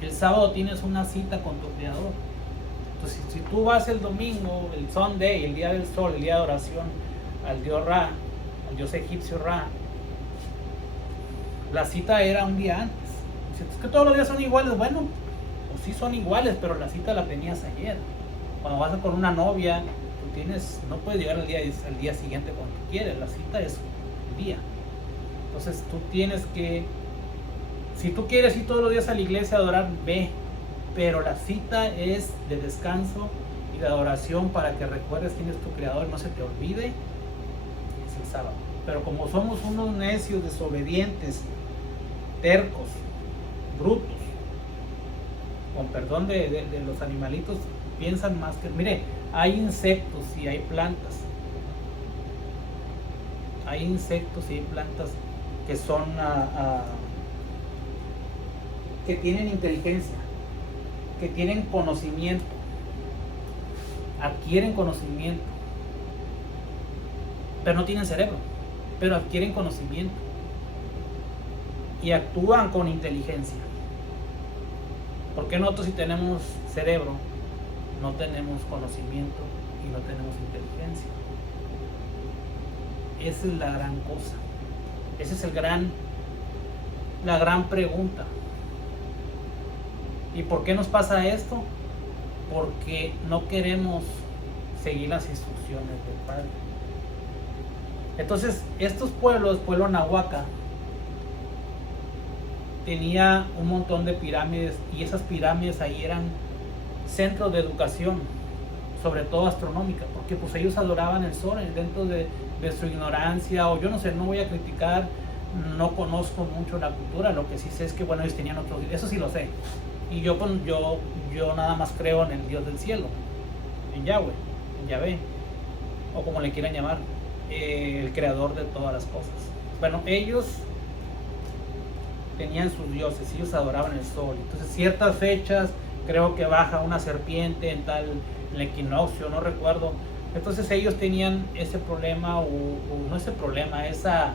El sábado tienes una cita con tu creador. Entonces si tú vas el domingo, el Sunday, el día del sol, el día de oración al dios Ra, al dios egipcio Ra, la cita era un día antes. Es que todos los días son iguales. Bueno, pues sí son iguales, pero la cita la tenías ayer. Cuando vas con una novia, no puedes llegar al día siguiente cuando tú quieres, la cita es el día. Entonces tú tienes que, si tú quieres ir todos los días a la iglesia a adorar, ve, pero la cita es de descanso y de adoración para que recuerdes quién es tu creador, no se te olvide, es el sábado. Pero como somos unos necios, desobedientes, tercos, brutos, con perdón de los animalitos, piensan más que, mire, hay insectos y hay plantas, que son que tienen inteligencia, que tienen conocimiento, adquieren conocimiento, pero no tienen cerebro, pero adquieren conocimiento y actúan con inteligencia. ¿Por qué nosotros, si tenemos cerebro, no tenemos conocimiento y no tenemos inteligencia? Esa es la gran cosa. Esa es la gran pregunta. ¿Y por qué nos pasa esto? Porque no queremos seguir las instrucciones del Padre. Entonces, estos pueblos, pueblo Nahuaca, tenía un montón de pirámides, y esas pirámides ahí eran centros de educación, sobre todo astronómica, porque pues ellos adoraban el sol dentro de su ignorancia, o yo no sé, no voy a criticar, no conozco mucho la cultura, lo que sí sé es que bueno, ellos tenían otros, eso sí lo sé, y yo nada más creo en el Dios del cielo, en Yahweh, en Yahvé, o como le quieran llamar, el creador de todas las cosas. Bueno, ellos tenían sus dioses, ellos adoraban el sol. Entonces ciertas fechas, creo que baja una serpiente en tal, el equinoccio, no recuerdo. Entonces ellos tenían ese problema, o no ese problema, esa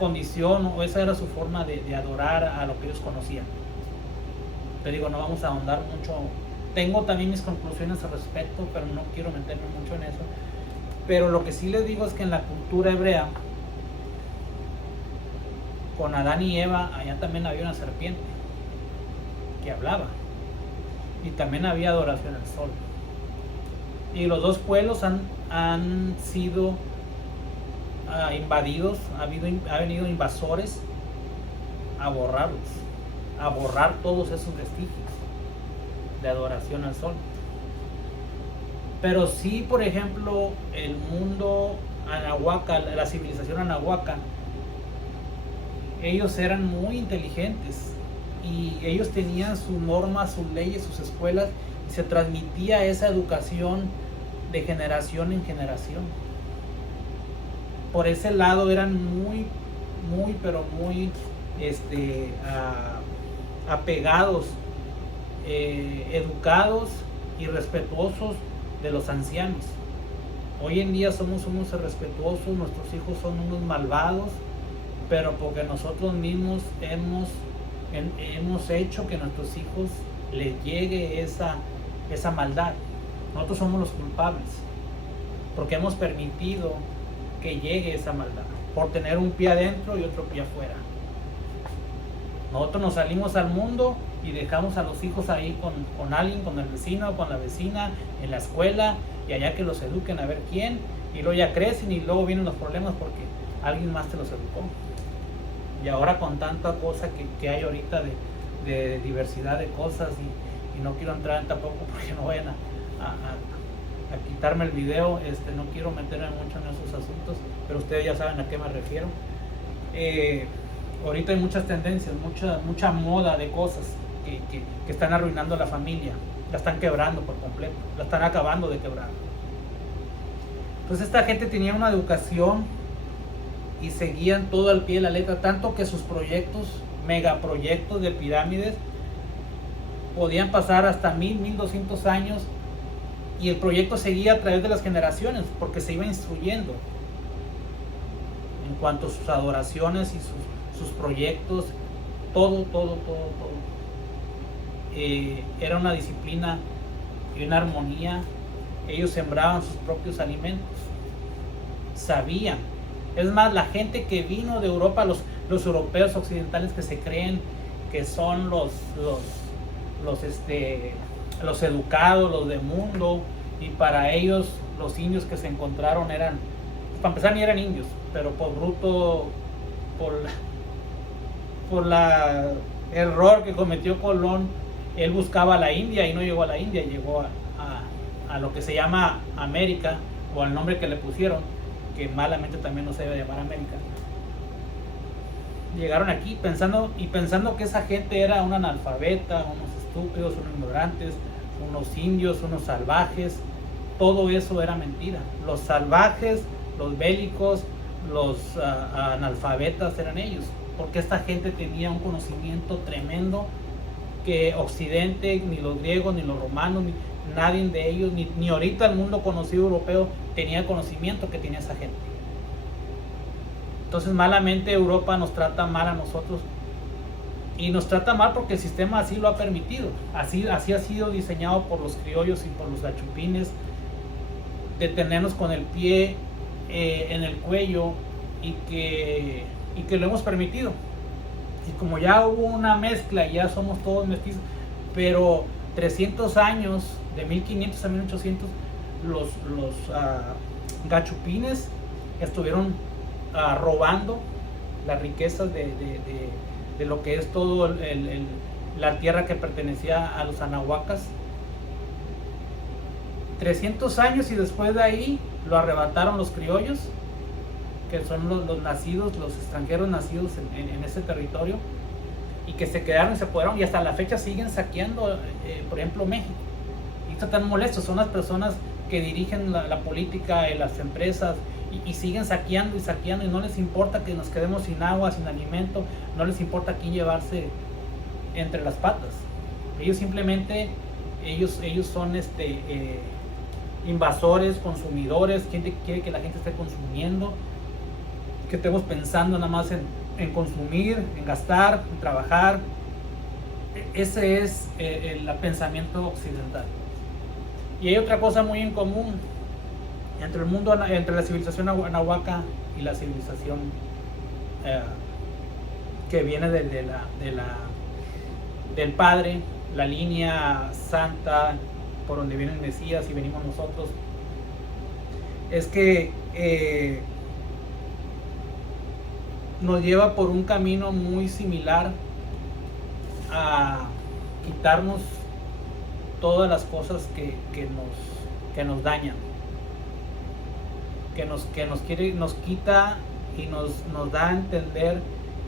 condición, o esa era su forma de adorar a lo que ellos conocían. Te digo, no vamos a ahondar mucho. Tengo también mis conclusiones al respecto, pero no quiero meterme mucho en eso. Pero lo que sí les digo es que en la cultura hebrea, con Adán y Eva, allá también había una serpiente que hablaba, y también había adoración al sol, y los dos pueblos han sido invadidos, ha venido invasores a borrarlos, a borrar todos esos vestigios de adoración al sol. Pero sí, por ejemplo, el mundo anahuaca, la civilización anahuaca, ellos eran muy inteligentes y ellos tenían sus normas, sus leyes, sus escuelas, y se transmitía esa educación de generación en generación. Por ese lado eran muy apegados, educados y respetuosos de los ancianos. Hoy en día somos unos irrespetuosos, nuestros hijos son unos malvados, pero porque nosotros mismos hemos hecho que a nuestros hijos les llegue esa maldad. Nosotros somos los culpables, porque hemos permitido que llegue esa maldad, por tener un pie adentro y otro pie afuera. Nosotros nos salimos al mundo y dejamos a los hijos ahí con alguien, con el vecino, con la vecina, en la escuela, y allá que los eduquen a ver quién, y luego ya crecen y luego vienen los problemas porque alguien más te los educó. Y ahora con tanta cosa que hay ahorita de diversidad de cosas, y no quiero entrar tampoco porque no vayan a quitarme el video, no quiero meterme mucho en esos asuntos, pero ustedes ya saben a qué me refiero. Ahorita hay muchas tendencias, mucha moda de cosas que están arruinando a la familia, la están quebrando por completo, la están acabando de quebrar. Entonces esta gente tenía una educación y seguían todo al pie de la letra, tanto que sus proyectos, megaproyectos de pirámides, podían pasar hasta 1200 años, y el proyecto seguía a través de las generaciones, porque se iba instruyendo en cuanto a sus adoraciones y sus proyectos, todo. Era una disciplina y una armonía. Ellos sembraban sus propios alimentos, sabían. Es más, la gente que vino de Europa, los europeos occidentales que se creen que son los educados, los de mundo, y para ellos los indios que se encontraron eran, para empezar, ni eran indios, pero por bruto, por la error que cometió Colón, él buscaba a la India y no llegó a la India, llegó a lo que se llama América, o al nombre que le pusieron, que malamente también no se debe llamar América. Llegaron aquí pensando que esa gente era una analfabeta, unos estúpidos, unos ignorantes, unos indios, unos salvajes. Todo eso era mentira. Los salvajes, los bélicos, los analfabetas eran ellos, porque esta gente tenía un conocimiento tremendo que Occidente, ni los griegos, ni los romanos, ni nadie de ellos, ni ahorita el mundo conocido europeo tenía el conocimiento que tenía esa gente. Entonces malamente Europa nos trata mal a nosotros, y nos trata mal porque el sistema así lo ha permitido. Así ha sido diseñado por los criollos y por los gachupines, de tenernos con el pie en el cuello, y que lo hemos permitido. Y como ya hubo una mezcla, ya somos todos mestizos, pero 300 años, de 1500 a 1800, los gachupines estuvieron robando las riquezas de lo que es todo la tierra que pertenecía a los anahuacas. 300 años, y después de ahí lo arrebataron los criollos, que son los nacidos, los extranjeros nacidos en ese territorio, y que se quedaron y se apoderaron, y hasta la fecha siguen saqueando, por ejemplo, México. Y están molestos, son las personas que dirigen la política y las empresas, y siguen saqueando, y no les importa que nos quedemos sin agua, sin alimento, no les importa quién llevarse entre las patas. Ellos simplemente, ellos son invasores, consumidores, quien quiere que la gente esté consumiendo, que estemos pensando nada más en consumir, en gastar, en trabajar. Ese es el pensamiento occidental. Y hay otra cosa muy en común entre el mundo, entre la civilización anahuaca y la civilización que viene del Padre, la línea santa por donde viene el Mesías y venimos nosotros. Es que nos lleva por un camino muy similar a quitarnos todas las cosas que nos dañan, que nos quita y nos da a entender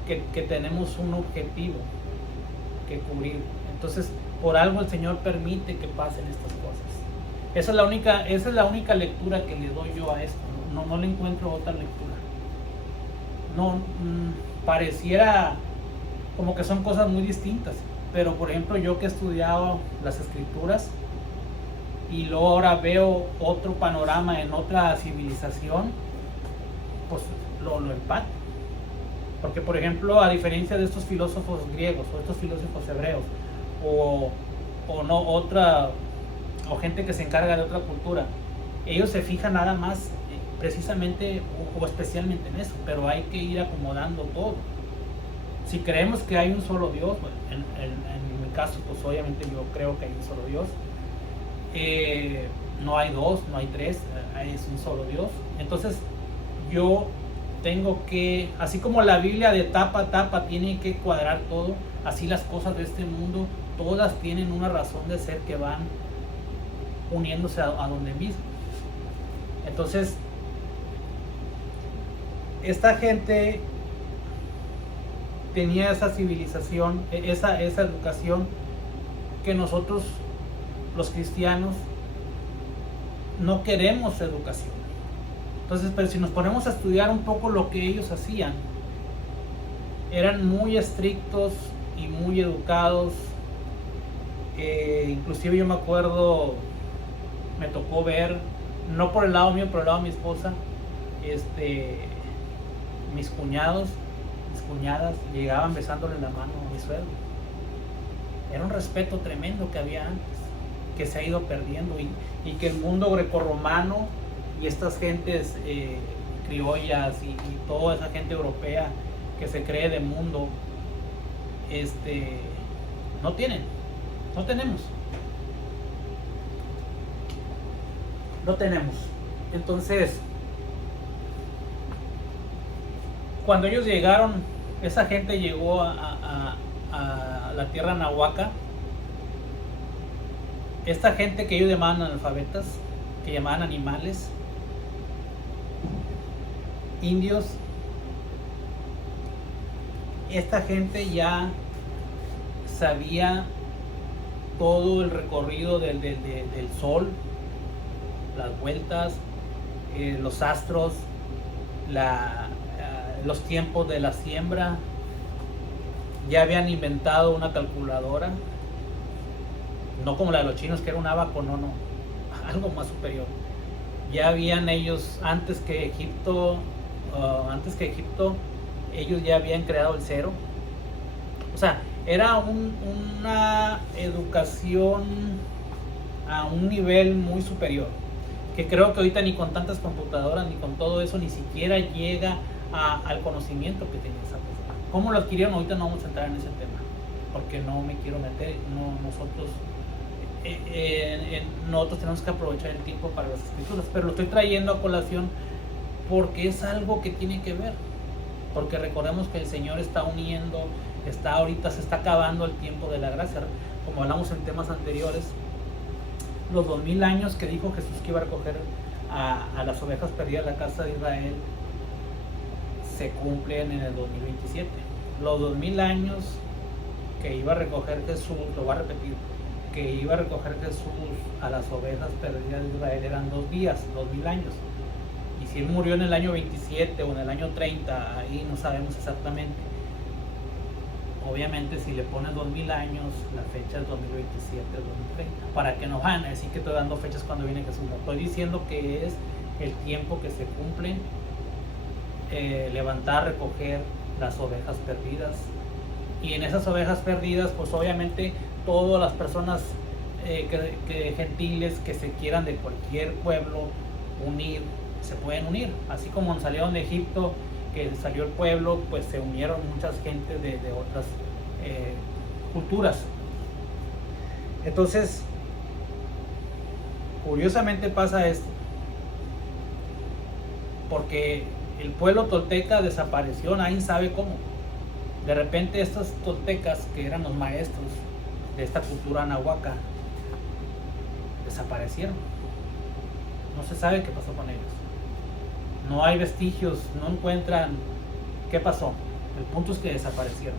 que tenemos un objetivo que cubrir. Entonces, por algo el Señor permite que pasen estas cosas. Esa es la única lectura que le doy yo a esto. No le encuentro otra lectura. No, pareciera como que son cosas muy distintas, pero por ejemplo, yo que he estudiado las Escrituras y luego ahora veo otro panorama en otra civilización, pues lo empato. Porque por ejemplo, a diferencia de estos filósofos griegos o estos filósofos hebreos, o gente que se encarga de otra cultura, ellos se fijan nada más precisamente o especialmente en eso, pero hay que ir acomodando todo. Si creemos que hay un solo Dios, bueno, en mi caso, pues obviamente yo creo que hay un solo Dios. No hay dos, no hay tres, es un solo Dios. Entonces yo tengo que, así como la Biblia de tapa a tapa tiene que cuadrar todo, así las cosas de este mundo todas tienen una razón de ser que van uniéndose a donde mismo. Entonces esta gente tenía esa civilización, esa educación que nosotros los cristianos no queremos educación. Entonces, pero si nos ponemos a estudiar un poco lo que ellos hacían, eran muy estrictos y muy educados. Inclusive yo me acuerdo, me tocó ver, no por el lado mío, por el lado de mi esposa, mis cuñadas llegaban besándole la mano a mi suegro. Era un respeto tremendo que había antes, que se ha ido perdiendo, y que el mundo grecorromano y estas gentes criollas y toda esa gente europea que se cree de mundo, no tenemos. no tenemos. Entonces, cuando ellos llegaron, esa gente llegó a la tierra nahuaca. Esta gente que ellos llamaban analfabetas, que llamaban animales, indios, esta gente ya sabía todo el recorrido del sol, las vueltas, los astros, los tiempos de la siembra. Ya habían inventado una calculadora, no como la de los chinos, que era un abaco, no, algo más superior. Ya habían ellos, antes que Egipto, ellos ya habían creado el cero. O sea, era una educación a un nivel muy superior, que creo que ahorita ni con tantas computadoras, ni con todo eso, ni siquiera llega al conocimiento que tenía esa persona. ¿Cómo lo adquirieron? Ahorita no vamos a entrar en ese tema, porque no me quiero meter. Nosotros tenemos que aprovechar el tiempo para las escrituras, pero lo estoy trayendo a colación porque es algo que tiene que ver, porque recordemos que el Señor está uniendo, ahorita se está acabando el tiempo de la gracia, como hablamos en temas anteriores. Los 2000 años que dijo Jesús que iba a recoger a las ovejas perdidas de la casa de Israel se cumplen en el 2027. Los 2000 años que iba a recoger Jesús, lo voy a repetir, que iba a recoger Jesús a las ovejas perdidas de Israel eran 2 días, 2000 años. Y si él murió en el año 27 o en el año 30, ahí no sabemos exactamente. Obviamente si le pones 2000 años, la fecha es 2027 o 2030, para que no vayan a decir que estoy dando fechas cuando viene Jesús. No estoy diciendo que es el tiempo que se cumple, levantar, recoger las ovejas perdidas. Y en esas ovejas perdidas, pues obviamente todas las personas gentiles que se quieran de cualquier pueblo unir, se pueden unir. Así como salieron de Egipto, que salió el pueblo, pues se unieron muchas gentes de otras culturas. Entonces, curiosamente pasa esto, porque el pueblo tolteca desapareció, nadie sabe cómo. De repente estos toltecas, que eran los maestros de esta cultura nahuaca, desaparecieron. No se sabe qué pasó con ellos. No hay vestigios, no encuentran qué pasó. El punto es que desaparecieron.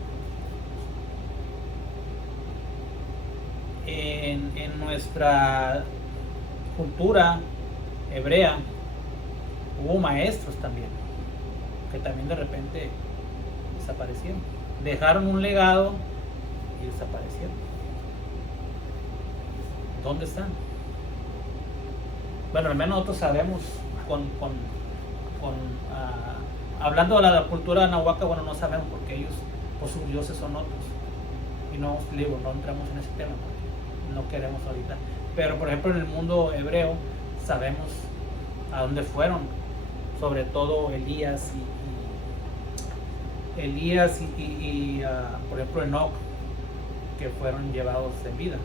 En nuestra cultura hebrea hubo maestros también, que también de repente desaparecieron. Dejaron un legado y desaparecieron. ¿Dónde están? Bueno, al menos nosotros sabemos hablando de la cultura nahuaca, bueno, no sabemos porque ellos, pues sus dioses son otros. Y no entramos en ese tema porque no queremos ahorita. Pero por ejemplo en el mundo hebreo sabemos a dónde fueron, sobre todo Elías y por ejemplo Enoc, que fueron llevados en vida.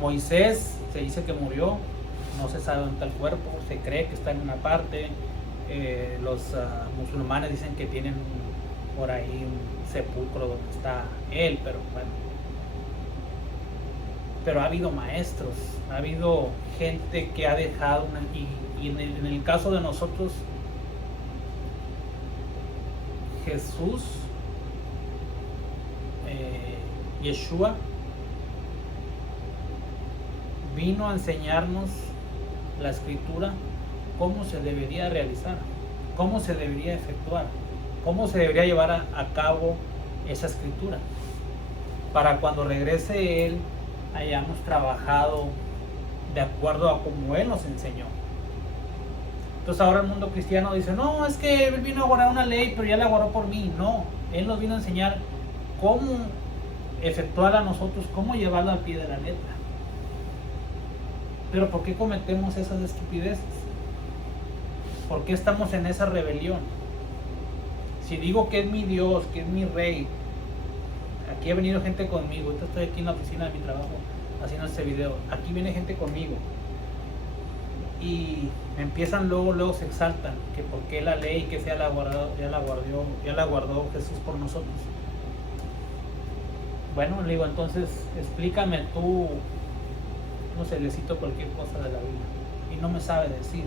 Moisés se dice que murió, no se sabe dónde está el cuerpo, se cree que está en una parte. Los musulmanes dicen que tienen por ahí un sepulcro donde está él, pero bueno. Pero ha habido maestros, ha habido gente que ha dejado y en el caso de nosotros, Jesús, Yeshua, vino a enseñarnos la escritura, cómo se debería realizar, cómo se debería efectuar, cómo se debería llevar a cabo esa escritura, para cuando regrese Él hayamos trabajado de acuerdo a como Él nos enseñó. Entonces ahora el mundo cristiano dice, no, es que Él vino a guardar una ley, pero ya la guardó por mí. No, Él nos vino a enseñar cómo efectuarla a nosotros, cómo llevarla al pie de la letra. Pero ¿por qué cometemos esas estupideces? ¿Por qué estamos en esa rebelión? Si digo que es mi Dios, que es mi Rey, aquí ha venido gente conmigo. Ahorita estoy aquí en la oficina de mi trabajo haciendo este video. Aquí viene gente conmigo. y empiezan luego se exaltan, que por qué la ley, que sea ya la guardó Jesús por nosotros. Bueno, le digo, entonces explícame tú, no sé, le cito cualquier cosa de la Biblia y no me sabe decir.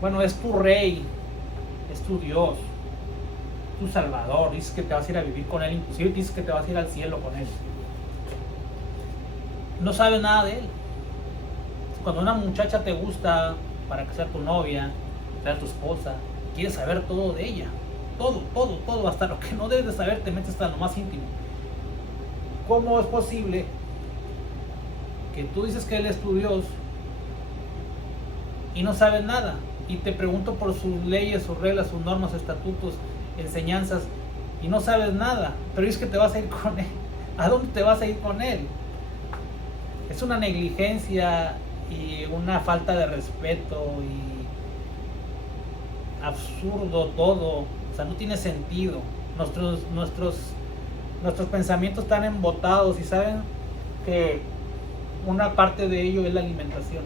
Bueno, es tu rey, es tu Dios, tu Salvador, dices que te vas a ir a vivir con él, inclusive dices que te vas a ir al cielo con él. No sabes nada de él. Cuando una muchacha te gusta para que sea tu novia, sea tu esposa, quieres saber todo de ella, todo, hasta lo que no debes de saber te metes hasta lo más íntimo. ¿Cómo es posible que tú dices que él es tu Dios y no sabes nada? Y te pregunto por sus leyes, sus reglas, sus normas, estatutos, enseñanzas, y no sabes nada, pero es que te vas a ir con él. ¿A dónde te vas a ir con él? Es una negligencia y una falta de respeto y absurdo todo. O sea, no tiene sentido. Nuestros pensamientos están embotados y saben que una parte de ello es la alimentación.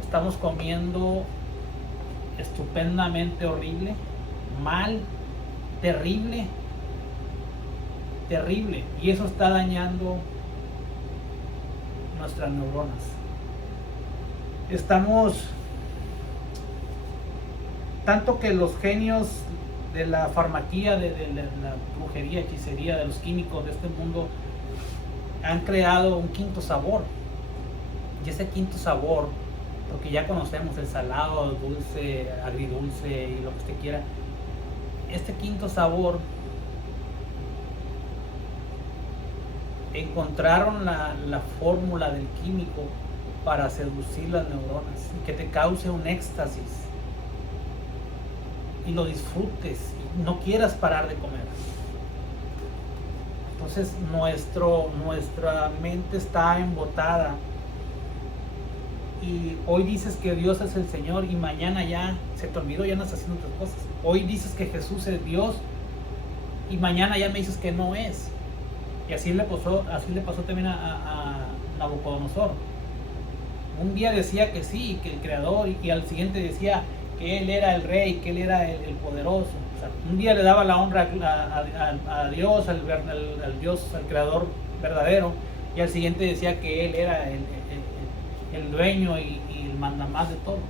Estamos comiendo estupendamente horrible, mal, terrible, y eso está dañando nuestras neuronas. Estamos tanto que los genios de la farmaquía, de la brujería, hechicería, de los químicos de este mundo han creado un quinto sabor, y ese quinto sabor, porque ya conocemos el salado, el dulce, agridulce y lo que usted quiera, este quinto sabor encontraron la fórmula del químico para seducir las neuronas y que te cause un éxtasis y lo disfrutes y no quieras parar de comer. Entonces nuestra mente está embotada y hoy dices que Dios es el Señor y mañana ya se te olvidó, ya no estás haciendo otras cosas. Hoy dices que Jesús es Dios y mañana ya me dices que no es. Y así le pasó también a Nabucodonosor. Un día decía que sí, que el creador, y al siguiente decía que él era el rey, que él era el poderoso. O sea, un día le daba la honra a Dios, al Dios, al creador verdadero, y al siguiente decía que él era el dueño y el mandamás de todo.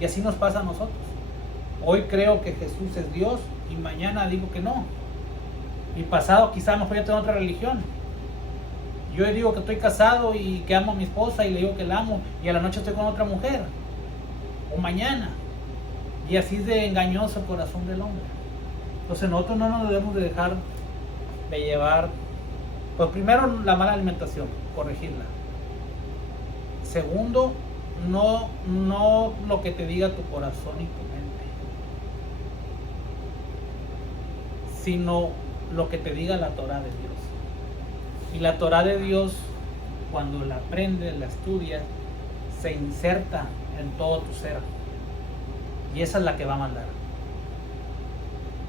Y así nos pasa a nosotros. Hoy creo que Jesús es Dios y mañana digo que no. Y pasado quizá mejor ya tengo otra religión. Yo digo que estoy casado y que amo a mi esposa y le digo que la amo y a la noche estoy con otra mujer. O mañana. Y así es de engañoso el corazón del hombre. Entonces nosotros no nos debemos de dejar de llevar, pues primero la mala alimentación, corregirla. Segundo, no lo que te diga tu corazón y tu mente, sino lo que te diga la Torá de Dios. Y la Torá de Dios, cuando la aprendes, la estudias, se inserta en todo tu ser. Y esa es la que va a mandar.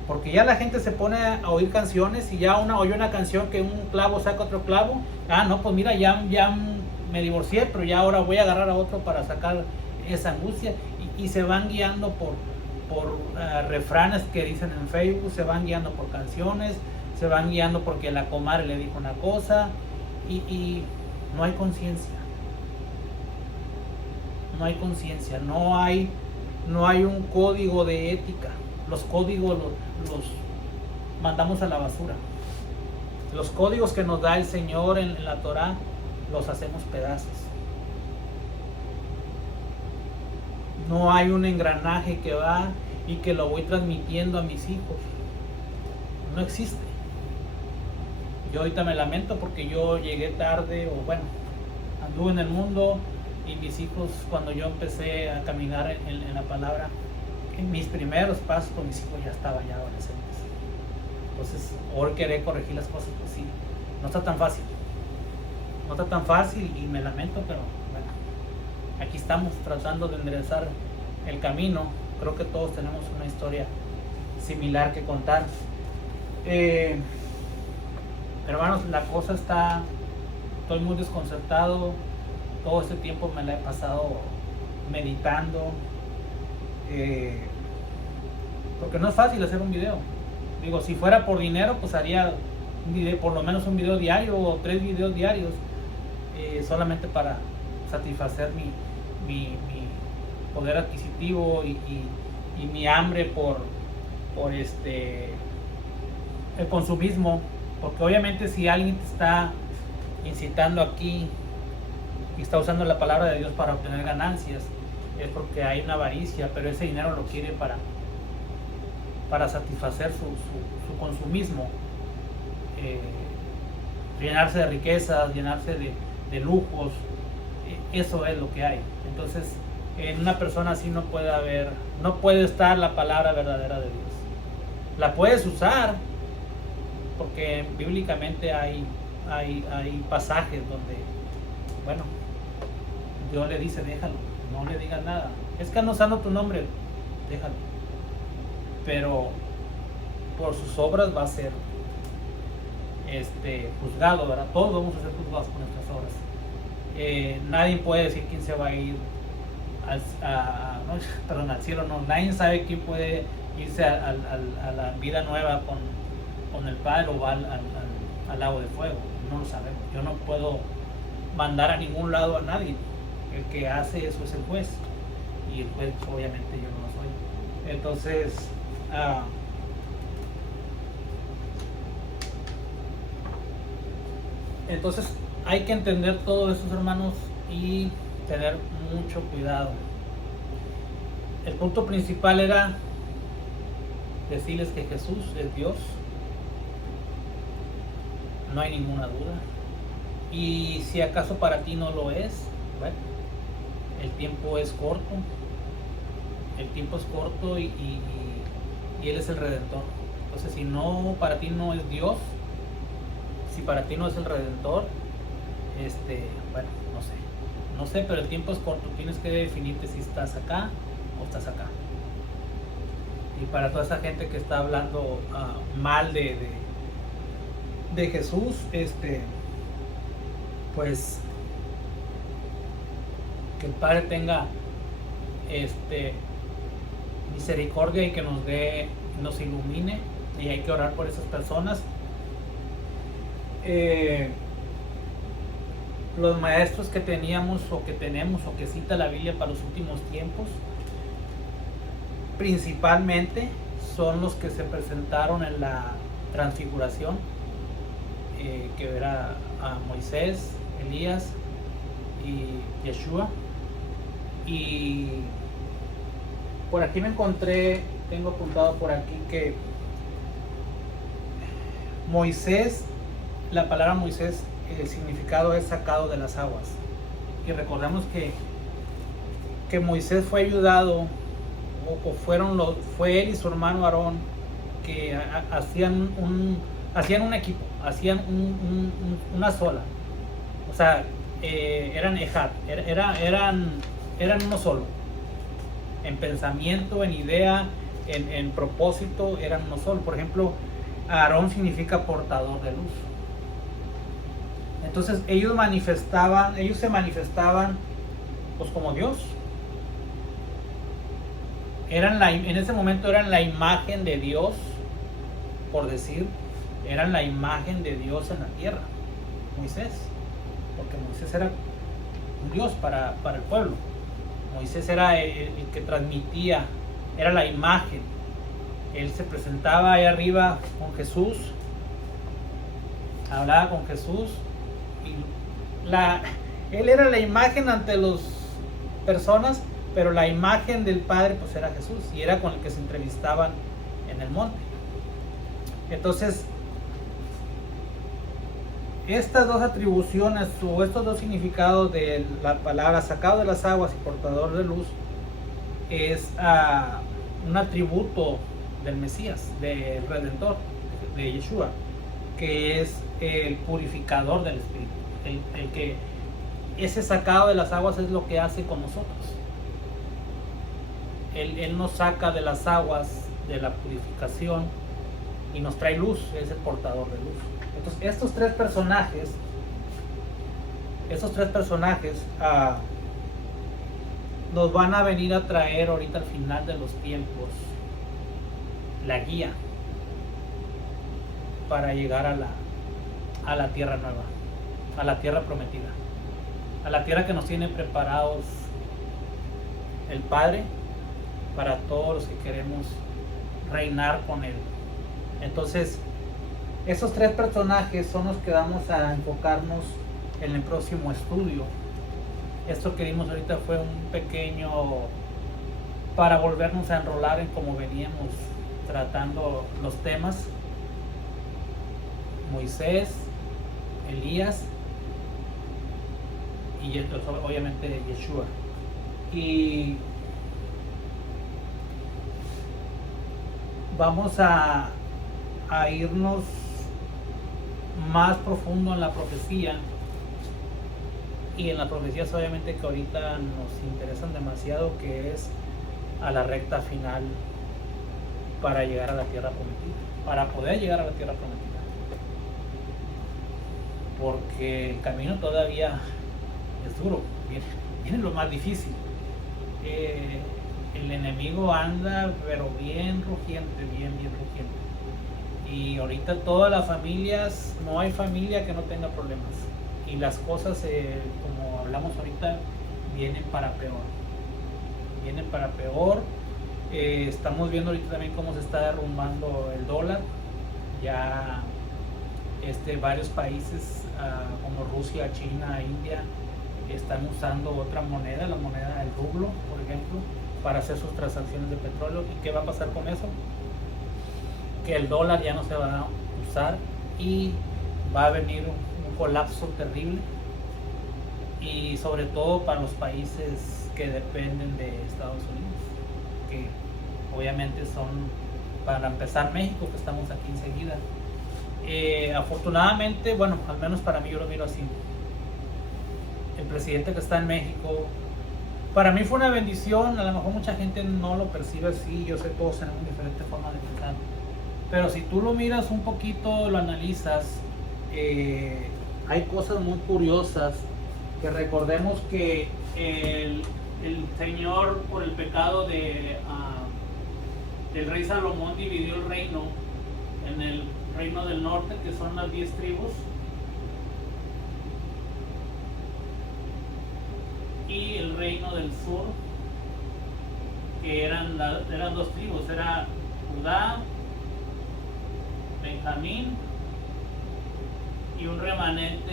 Porque ya la gente se pone a oír canciones y ya oye una canción que un clavo saca otro clavo. Ah, no, pues mira, ya me divorcié, pero ya ahora voy a agarrar a otro para sacar esa angustia. Y se van guiando por refranes que dicen en Facebook, se van guiando por canciones, se van guiando porque la comadre le dijo una cosa y no hay conciencia. No hay conciencia, no hay un código de ética. Los códigos los mandamos a la basura. Los códigos que nos da el Señor en la Torá los hacemos pedazos. No hay un engranaje que va y que lo voy transmitiendo a mis hijos. No existe. Yo ahorita me lamento porque yo llegué tarde, o bueno, anduve en el mundo y mis hijos, cuando yo empecé a caminar en la palabra, en mis primeros pasos con mis hijos ya estaban ya adolescentes. Entonces, ahora querer corregir las cosas, pues sí, no está tan fácil. No está tan fácil y me lamento, pero bueno, aquí estamos tratando de enderezar el camino. Creo que todos tenemos una historia similar que contar. Hermanos, la cosa estoy muy desconcertado. Todo este tiempo me la he pasado meditando, porque no es fácil hacer un video. Digo, si fuera por dinero, pues haría un video, por lo menos un video diario o 3 videos diarios, solamente para satisfacer mi poder adquisitivo y mi hambre por el consumismo. Porque obviamente si alguien te está incitando aquí y está usando la palabra de Dios para obtener ganancias, es porque hay una avaricia, pero ese dinero lo quiere para satisfacer su consumismo, llenarse de riquezas, llenarse de lujos. Eso es lo que hay. Entonces, en una persona así no puede estar la palabra verdadera de Dios. La puedes usar, porque bíblicamente hay pasajes donde, bueno, Dios le dice, déjalo, no le digas nada. Es que ando usando tu nombre, déjalo. Pero por sus obras va a ser juzgado, ¿verdad? Todos vamos a ser juzgados por nuestras obras. Nadie puede decir quién se va a ir al cielo, no. Nadie sabe quién puede irse a la vida nueva con el Padre o al lago de fuego. No lo sabemos. Yo no puedo mandar a ningún lado a nadie. El que hace eso es el juez, y el juez obviamente yo no lo soy. Entonces hay que entender todo eso, hermanos, y tener mucho cuidado. El punto principal era decirles que Jesús es Dios, no hay ninguna duda. Y si acaso para ti no lo es, bueno, el tiempo es corto. El tiempo es corto y Él es el Redentor. Entonces, si no, para ti no es Dios, si para ti no es el Redentor, bueno, no sé, pero el tiempo es corto. Tienes que definirte si estás acá o estás acá. Y para toda esa gente que está hablando mal de Jesús, pues que el Padre tenga misericordia y que nos ilumine, y hay que orar por esas personas. Los maestros que teníamos o que tenemos o que cita la Biblia para los últimos tiempos principalmente son los que se presentaron en la transfiguración, que era a Moisés, Elías y Yeshua. Y por aquí tengo apuntado por aquí que Moisés, la palabra Moisés, el significado es sacado de las aguas. Y recordemos que Moisés fue ayudado, fue él y su hermano Aarón, que hacían un equipo, hacían una sola. O sea, eran ejad, eran uno solo. En pensamiento, en idea, en propósito, eran uno solo. Por ejemplo, Aarón significa portador de luz. Entonces ellos se manifestaban pues como Dios. En ese momento eran la imagen de Dios, por decir, eran la imagen de Dios en la tierra, Moisés, porque Moisés era un Dios para el pueblo. Moisés era el que transmitía, era la imagen. Él se presentaba ahí arriba con Jesús, hablaba con Jesús, y él era la imagen ante las personas, pero la imagen del Padre pues era Jesús, y era con el que se entrevistaban en el monte. Entonces, estas dos atribuciones o estos dos significados de la palabra sacado de las aguas y portador de luz es un atributo del Mesías, del Redentor, de Yeshua, que es el purificador del Espíritu. El que ese sacado de las aguas es lo que hace con nosotros. Él nos saca de las aguas de la purificación y nos trae luz, es el portador de luz. Entonces, estos tres personajes nos van a venir a traer ahorita al final de los tiempos la guía para llegar a la tierra nueva, a la tierra prometida, a la tierra que nos tiene preparados el Padre para todos los que queremos reinar con Él. Entonces, esos tres personajes son los que vamos a enfocarnos en el próximo estudio. Esto que vimos ahorita fue un pequeño para volvernos a enrolar en cómo veníamos tratando los temas. Moisés, Elías y obviamente Yeshua. Y vamos a irnos más profundo en la profecía, y en las profecías obviamente que ahorita nos interesan demasiado, que es a la recta final para llegar a la tierra prometida, para poder llegar a la tierra prometida, porque el camino todavía es duro, viene lo más difícil. El enemigo anda pero bien rugiente, bien rugiente. Y ahorita todas las familias, no hay familia que no tenga problemas. Y las cosas, como hablamos ahorita, vienen para peor. Vienen para peor. Estamos viendo ahorita también cómo se está derrumbando el dólar. Ya varios países como Rusia, China, India, están usando otra moneda, la moneda del rublo, por ejemplo, para hacer sus transacciones de petróleo. ¿Y qué va a pasar con eso? Que el dólar ya no se va a usar y va a venir un colapso terrible, y sobre todo para los países que dependen de Estados Unidos, que obviamente son, para empezar, México, que estamos aquí enseguida. Afortunadamente, bueno, al menos para mí, yo lo miro así, el presidente que está en México, para mí fue una bendición. A lo mejor mucha gente no lo percibe así, yo sé, todos tenemos diferentes formas de pensar, pero si tú lo miras un poquito, lo analizas, hay cosas muy curiosas. Que recordemos que el Señor, por el pecado del rey Salomón, dividió el reino en el reino del norte, que son las 10 tribus, y el reino del sur, que eran 2 tribus, era Judá, Benjamín y un remanente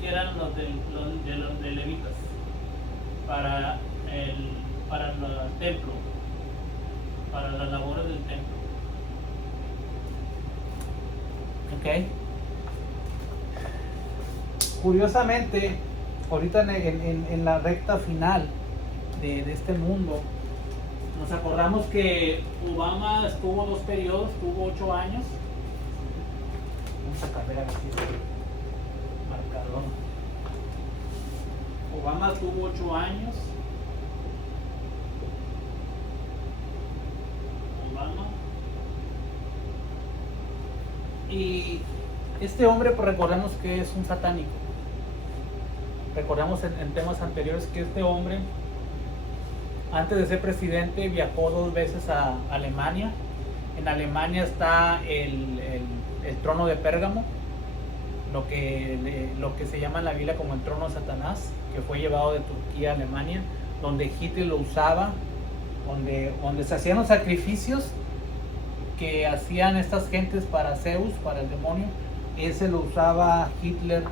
que eran los de levitas para el templo, para las labores del templo. Ok. Curiosamente, ahorita en la recta final de este mundo, nos acordamos que Obama estuvo 2 periodos, tuvo 8 años. Vamos a cambiar aquí el marcador. Obama tuvo 8 años. Obama. Y este hombre, pues recordemos que es un satánico. Recordamos en temas anteriores que este hombre, antes de ser presidente, viajó 2 veces a Alemania. En Alemania está el trono de Pérgamo, lo que se llama en la Biblia como el trono de Satanás, que fue llevado de Turquía a Alemania, donde Hitler lo usaba, donde se hacían los sacrificios que hacían estas gentes para Zeus, para el demonio. Ese lo usaba Hitler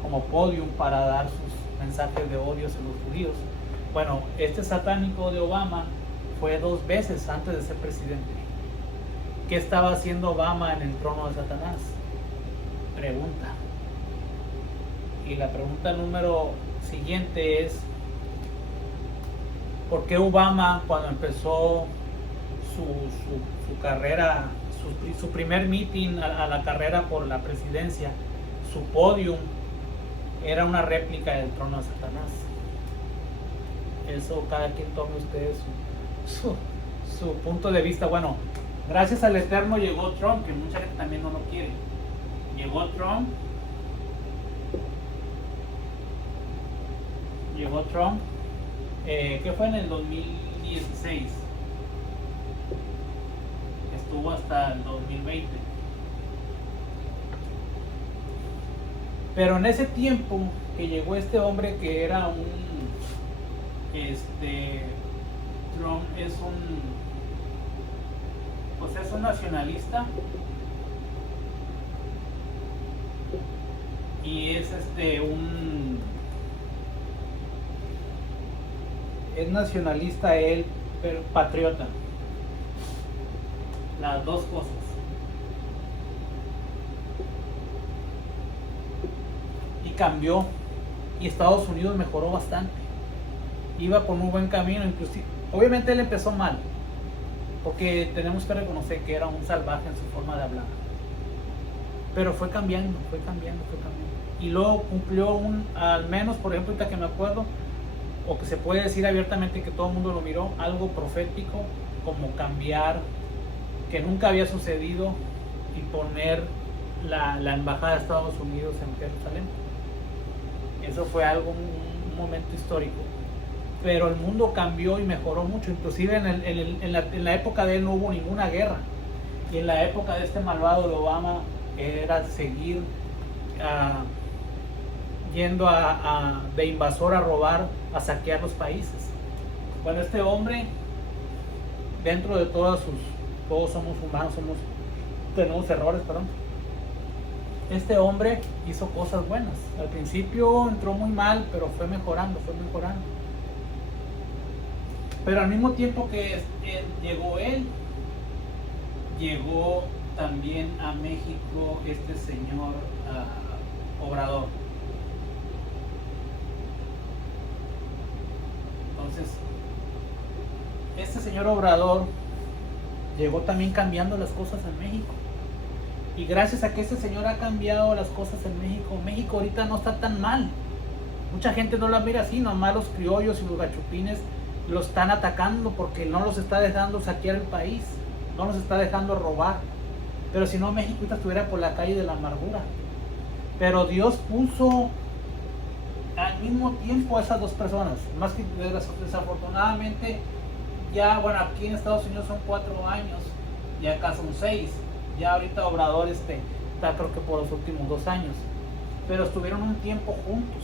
como podium para dar sus mensajes de odio a los judíos. Bueno, este satánico de Obama fue 2 veces antes de ser presidente. ¿Qué estaba haciendo Obama en el trono de Satanás? Pregunta. Y la pregunta número siguiente es: ¿por qué Obama, cuando empezó su carrera, su primer meeting a la carrera por la presidencia, su podium era una réplica del trono de Satanás? Eso cada quien tome ustedes su punto de vista. Bueno, gracias al Eterno llegó Trump, que mucha gente también no lo quiere. Llegó Trump llegó Trump, que fue en el 2016, estuvo hasta el 2020. Pero en ese tiempo que llegó este hombre, que era Trump es un nacionalista, y es es nacionalista él, pero patriota, las dos cosas. Y cambió, y Estados Unidos mejoró bastante, iba por un buen camino. Inclusive, obviamente él empezó mal, porque tenemos que reconocer que era un salvaje en su forma de hablar, pero fue cambiando. Y luego cumplió al menos, por ejemplo, ahorita que me acuerdo, o que se puede decir abiertamente que todo el mundo lo miró, algo profético, como cambiar, que nunca había sucedido, y poner la embajada de Estados Unidos en Jerusalén. Eso fue algo, un momento histórico. Pero el mundo cambió y mejoró mucho. Inclusive en la época de él no hubo ninguna guerra. Y en la época de este malvado de Obama era seguir yendo de invasor a robar, a saquear los países. Bueno, este hombre, dentro de todos somos humanos, tenemos errores, perdón. Este hombre hizo cosas buenas. Al principio entró muy mal, pero fue mejorando. Pero al mismo tiempo que llegó él, llegó también a México este señor Obrador. Entonces, este señor Obrador llegó también cambiando las cosas en México. Y gracias a que este señor ha cambiado las cosas en México, México ahorita no está tan mal. Mucha gente no la mira así, nomás los criollos y los gachupines lo están atacando porque no los está dejando saquear el país, no los está dejando robar. Pero si no, México ahorita estuviera por la calle de la amargura. Pero Dios puso al mismo tiempo a esas dos personas. Más que desafortunadamente, ya, bueno, aquí en Estados Unidos son 4 años, ya acá son 6. Ya ahorita Obrador está creo que por los últimos 2 años. Pero estuvieron un tiempo juntos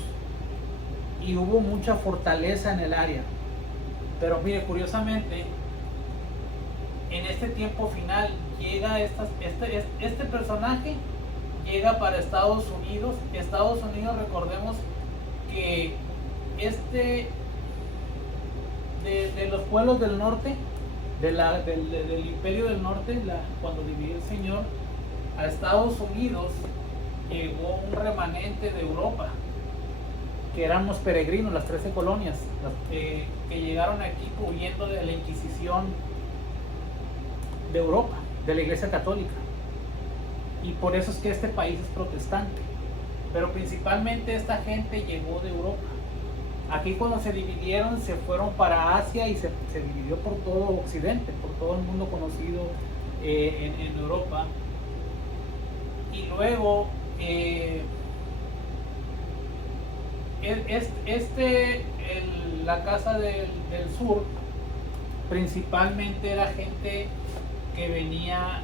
y hubo mucha fortaleza en el área. Pero mire, curiosamente, en este tiempo final llega este personaje, llega para Estados Unidos. Estados Unidos, recordemos que de los pueblos del norte, del imperio del norte, cuando dividió el Señor, a Estados Unidos llegó un remanente de Europa, que eran los peregrinos, las 13 colonias, que llegaron aquí huyendo de la Inquisición de Europa, de la Iglesia Católica. Y por eso es que este país es protestante. Pero principalmente esta gente llegó de Europa. Aquí cuando se dividieron, se fueron para Asia y se dividió por todo Occidente, por todo el mundo conocido en Europa. Y luego la casa del sur principalmente era gente que venía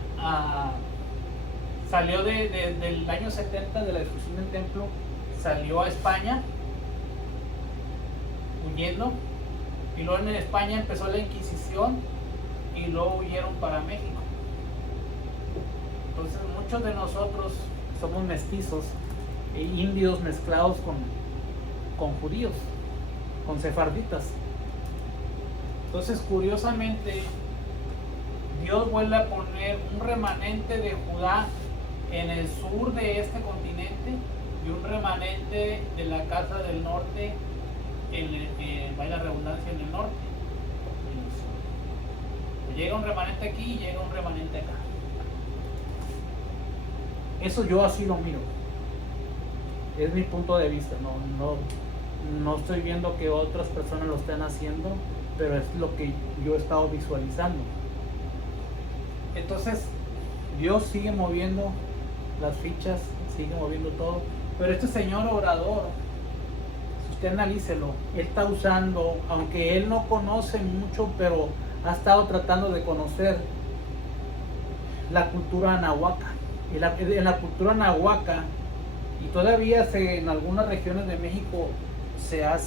salió del año 70 de la destrucción del templo, salió a España huyendo, y luego en España empezó la Inquisición y luego huyeron para México. Entonces muchos de nosotros somos mestizos, indios mezclados con judíos, con sefarditas. Entonces, curiosamente, Dios vuelve a poner un remanente de Judá en el sur de este continente y un remanente de la casa del norte, vaya la redundancia, en el norte, en el sur. Llega un remanente aquí y llega un remanente acá. Eso yo así lo miro. Es mi punto de vista. No estoy viendo que otras personas lo estén haciendo, pero es lo que yo he estado visualizando. Entonces, Dios sigue moviendo las fichas, sigue moviendo todo. Pero este señor Obrador, usted analícelo, él está usando, aunque él no conoce mucho, pero ha estado tratando de conocer la cultura anahuaca. En la cultura anahuaca, y todavía en algunas regiones de México se ha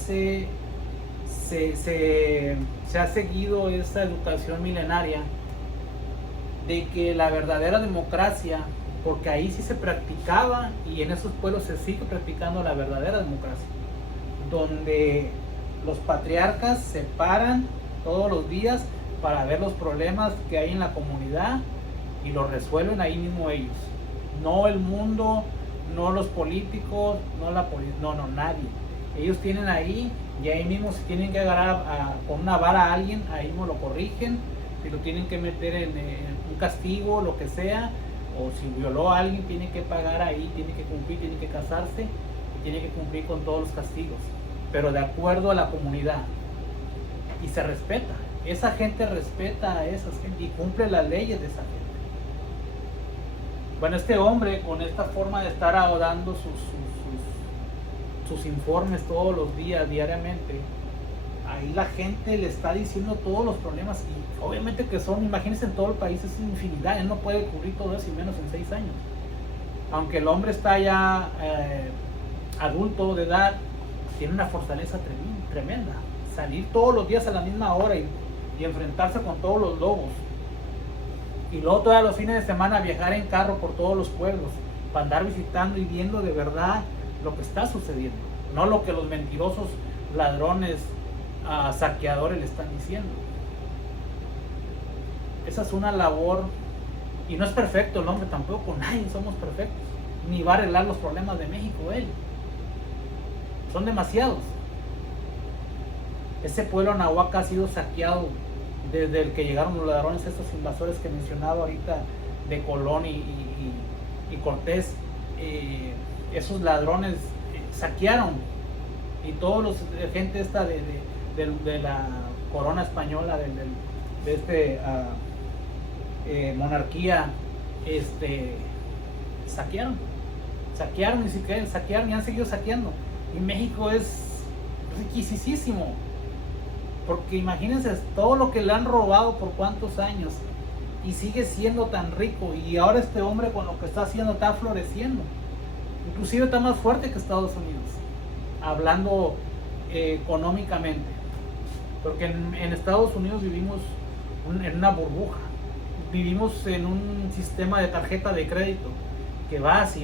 seguido esa educación milenaria de que la verdadera democracia, porque ahí sí se practicaba y en esos pueblos se sigue practicando la verdadera democracia, donde los patriarcas se paran todos los días para ver los problemas que hay en la comunidad y los resuelven ahí mismo ellos, no el mundo, no los políticos, no, nadie. Ellos tienen ahí, y ahí mismo si tienen que agarrar con una vara a alguien, ahí mismo lo corrigen, si lo tienen que meter en un castigo, lo que sea, o si violó a alguien, tiene que pagar ahí, tiene que cumplir, tiene que casarse, y tiene que cumplir con todos los castigos, pero de acuerdo a la comunidad, y se respeta. Esa gente respeta a esa gente y cumple las leyes de esa gente. Bueno, este hombre, con esta forma de estar dando sus informes todos los días, diariamente, ahí la gente le está diciendo todos los problemas, y obviamente que son, imagínense, en todo el país es infinidad, él no puede cubrir todo eso y menos en 6 años. Aunque el hombre está ya adulto de edad, tiene una fortaleza tremenda. Salir todos los días a la misma hora y enfrentarse con todos los lobos. Y luego todos los fines de semana viajar en carro por todos los pueblos para andar visitando y viendo de verdad lo que está sucediendo, no lo que los mentirosos ladrones, saqueadores le están diciendo. Esa es una labor, y no es perfecto el hombre tampoco, nadie somos perfectos, ni va a arreglar los problemas de México él, son demasiados. Ese pueblo anahuaca ha sido saqueado desde el que llegaron los ladrones, estos invasores que mencionaba ahorita, de Colón y Cortés. Esos ladrones saquearon, y todos los gente esta de la corona española, de monarquía, saquearon y saquearon y han seguido saqueando. Y México es riquísimo, porque imagínense todo lo que le han robado por cuántos años, y sigue siendo tan rico. Y ahora este hombre con lo que está haciendo está floreciendo, inclusive está más fuerte que Estados Unidos, hablando económicamente, porque en Estados Unidos vivimos en una burbuja, vivimos en un sistema de tarjeta de crédito, que vas,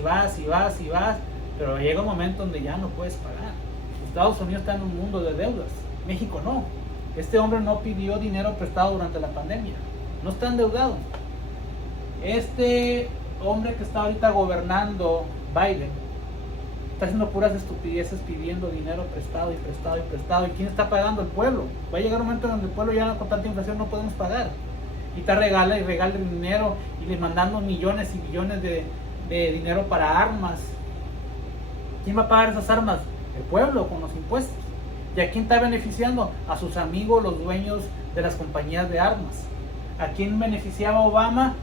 pero llega un momento donde ya no puedes pagar. Estados Unidos está en un mundo de deudas, México no. Este hombre no pidió dinero prestado durante la pandemia, no está endeudado. Este hombre que está ahorita gobernando, Biden, está haciendo puras estupideces pidiendo dinero prestado. ¿Y quién está pagando? El pueblo. Va a llegar un momento donde el pueblo ya con tanta inflación no podemos pagar. Y está regala dinero, y le mandando millones y millones de dinero para armas. ¿Quién va a pagar esas armas? El pueblo, con los impuestos. ¿Y a quién está beneficiando? A sus amigos, los dueños de las compañías de armas. ¿A quién beneficiaba Obama?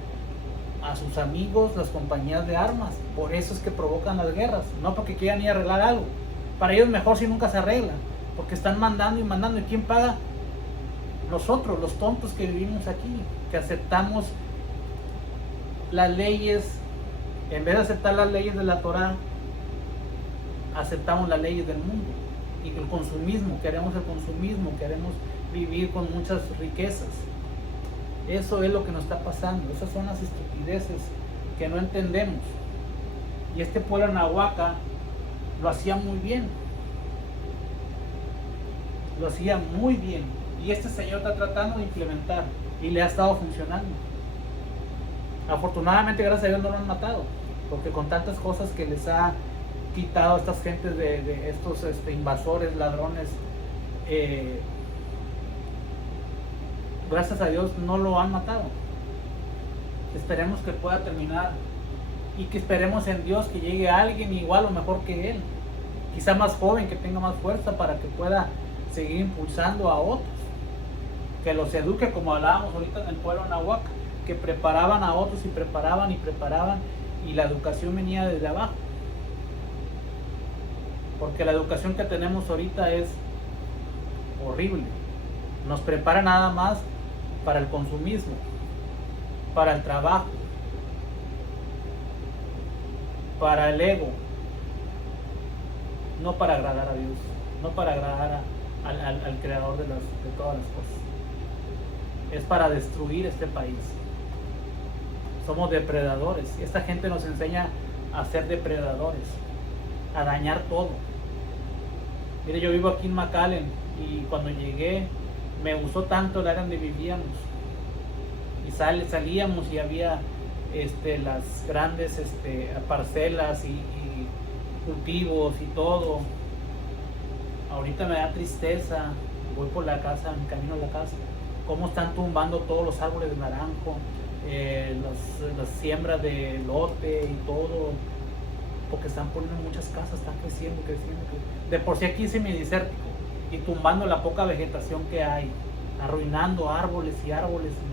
A sus amigos, las compañías de armas. Por eso es que provocan las guerras, no porque quieran ir a arreglar algo. Para ellos mejor si nunca se arregla, porque están mandando. ¿Y quién paga? Nosotros, los tontos que vivimos aquí, que aceptamos las leyes. En vez de aceptar las leyes de la Torá, aceptamos las leyes del mundo. Y el consumismo, queremos vivir con muchas riquezas. Eso es lo que nos está pasando. Esas son las estupideces que no entendemos. Y este pueblo anahuaca lo hacía muy bien. Y este señor está tratando de implementar, y le ha estado funcionando. Afortunadamente, gracias a Dios, no lo han matado, porque con tantas cosas que les ha quitado a estas gentes de estos invasores, ladrones, gracias a Dios no lo han matado. Esperemos que pueda terminar, y que esperemos en Dios que llegue alguien igual o mejor que él, quizá más joven, que tenga más fuerza para que pueda seguir impulsando a otros, que los eduque, como hablábamos ahorita en el pueblo anahuaca, que preparaban a otros y preparaban, y la educación venía desde abajo. porque la educación que tenemos ahorita es horrible. Nos prepara nada más para el consumismo, para el trabajo, para el ego, no para agradar a Dios, no para agradar al creador de todas las cosas. Es para destruir este país. Somos depredadores. Esta gente nos enseña a ser depredadores, a dañar todo. Mire, yo vivo aquí en McAllen y cuando llegué me gustó tanto el área donde vivíamos. Y salíamos y había las grandes parcelas y cultivos y todo. Ahorita me da tristeza. Voy por la casa, en camino a la casa, cómo están tumbando todos los árboles de naranjo, las siembras de lote y todo, porque están poniendo muchas casas, están creciendo. De por sí aquí es semidesértico y tumbando la poca vegetación que hay, arruinando árboles y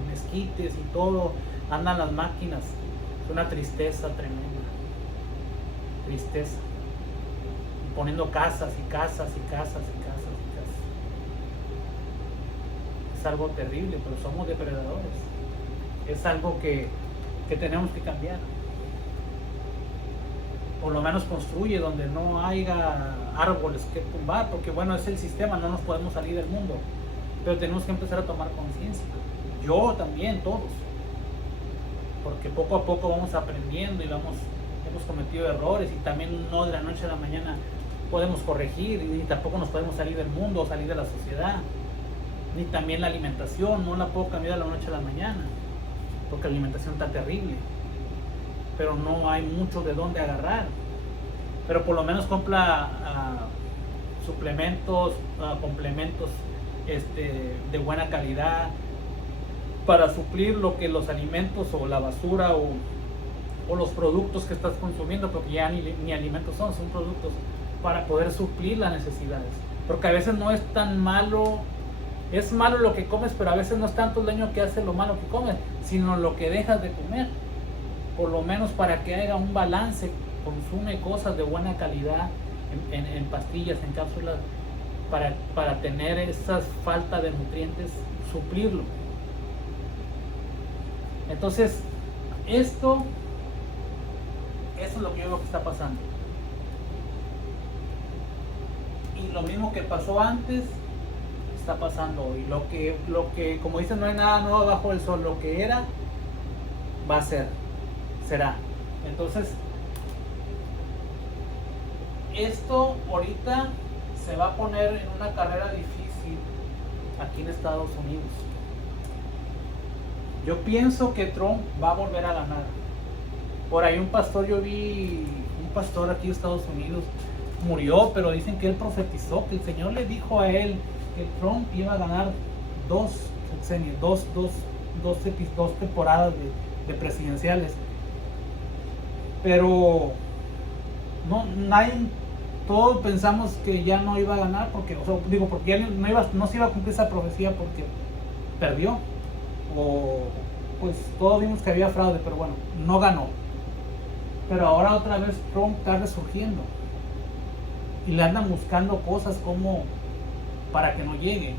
mezquites y todo, andan las máquinas. Es una tristeza tremenda, tristeza, y poniendo casas y casas y casas y casas y casas. Es algo terrible, pero somos depredadores. Es algo que tenemos que cambiar. Por lo menos construye donde no haya árboles que tumbar, porque bueno, es el sistema, no nos podemos salir del mundo, pero tenemos que empezar a tomar conciencia. Yo también, todos, porque poco a poco vamos aprendiendo y hemos cometido errores, y también no de la noche a la mañana podemos corregir, y tampoco nos podemos salir del mundo o salir de la sociedad, ni también la alimentación, no la puedo cambiar de la noche a la mañana, porque la alimentación está terrible, pero no hay mucho de dónde agarrar. Pero por lo menos compra suplementos, complementos de buena calidad para suplir lo que los alimentos o la basura o los productos que estás consumiendo, porque ya ni alimentos son productos, para poder suplir las necesidades. Porque a veces no es tan malo. Es malo lo que comes, pero a veces no es tanto el daño que hace lo malo que comes, sino lo que dejas de comer. Por lo menos para que haya un balance, consume cosas de buena calidad en pastillas, en cápsulas, para tener esa falta de nutrientes, suplirlo. Entonces, eso es lo que yo veo que está pasando. Y lo mismo que pasó antes está pasando hoy. Lo que como dicen, no hay nada nuevo bajo el sol. Lo que era va a ser, será. Entonces, esto ahorita se va a poner en una carrera difícil aquí en Estados Unidos. Yo pienso que Trump va a volver a ganar. Por ahí yo vi un pastor aquí de Estados Unidos, murió, pero dicen que él profetizó, que el Señor le dijo a él que Trump iba a ganar dos temporadas de presidenciales. Pero todos pensamos que ya no iba a ganar, porque ya no se iba a cumplir esa profecía porque perdió, o pues todos vimos que había fraude, pero bueno, no ganó. Pero ahora otra vez Trump está resurgiendo y le andan buscando cosas como para que no llegue.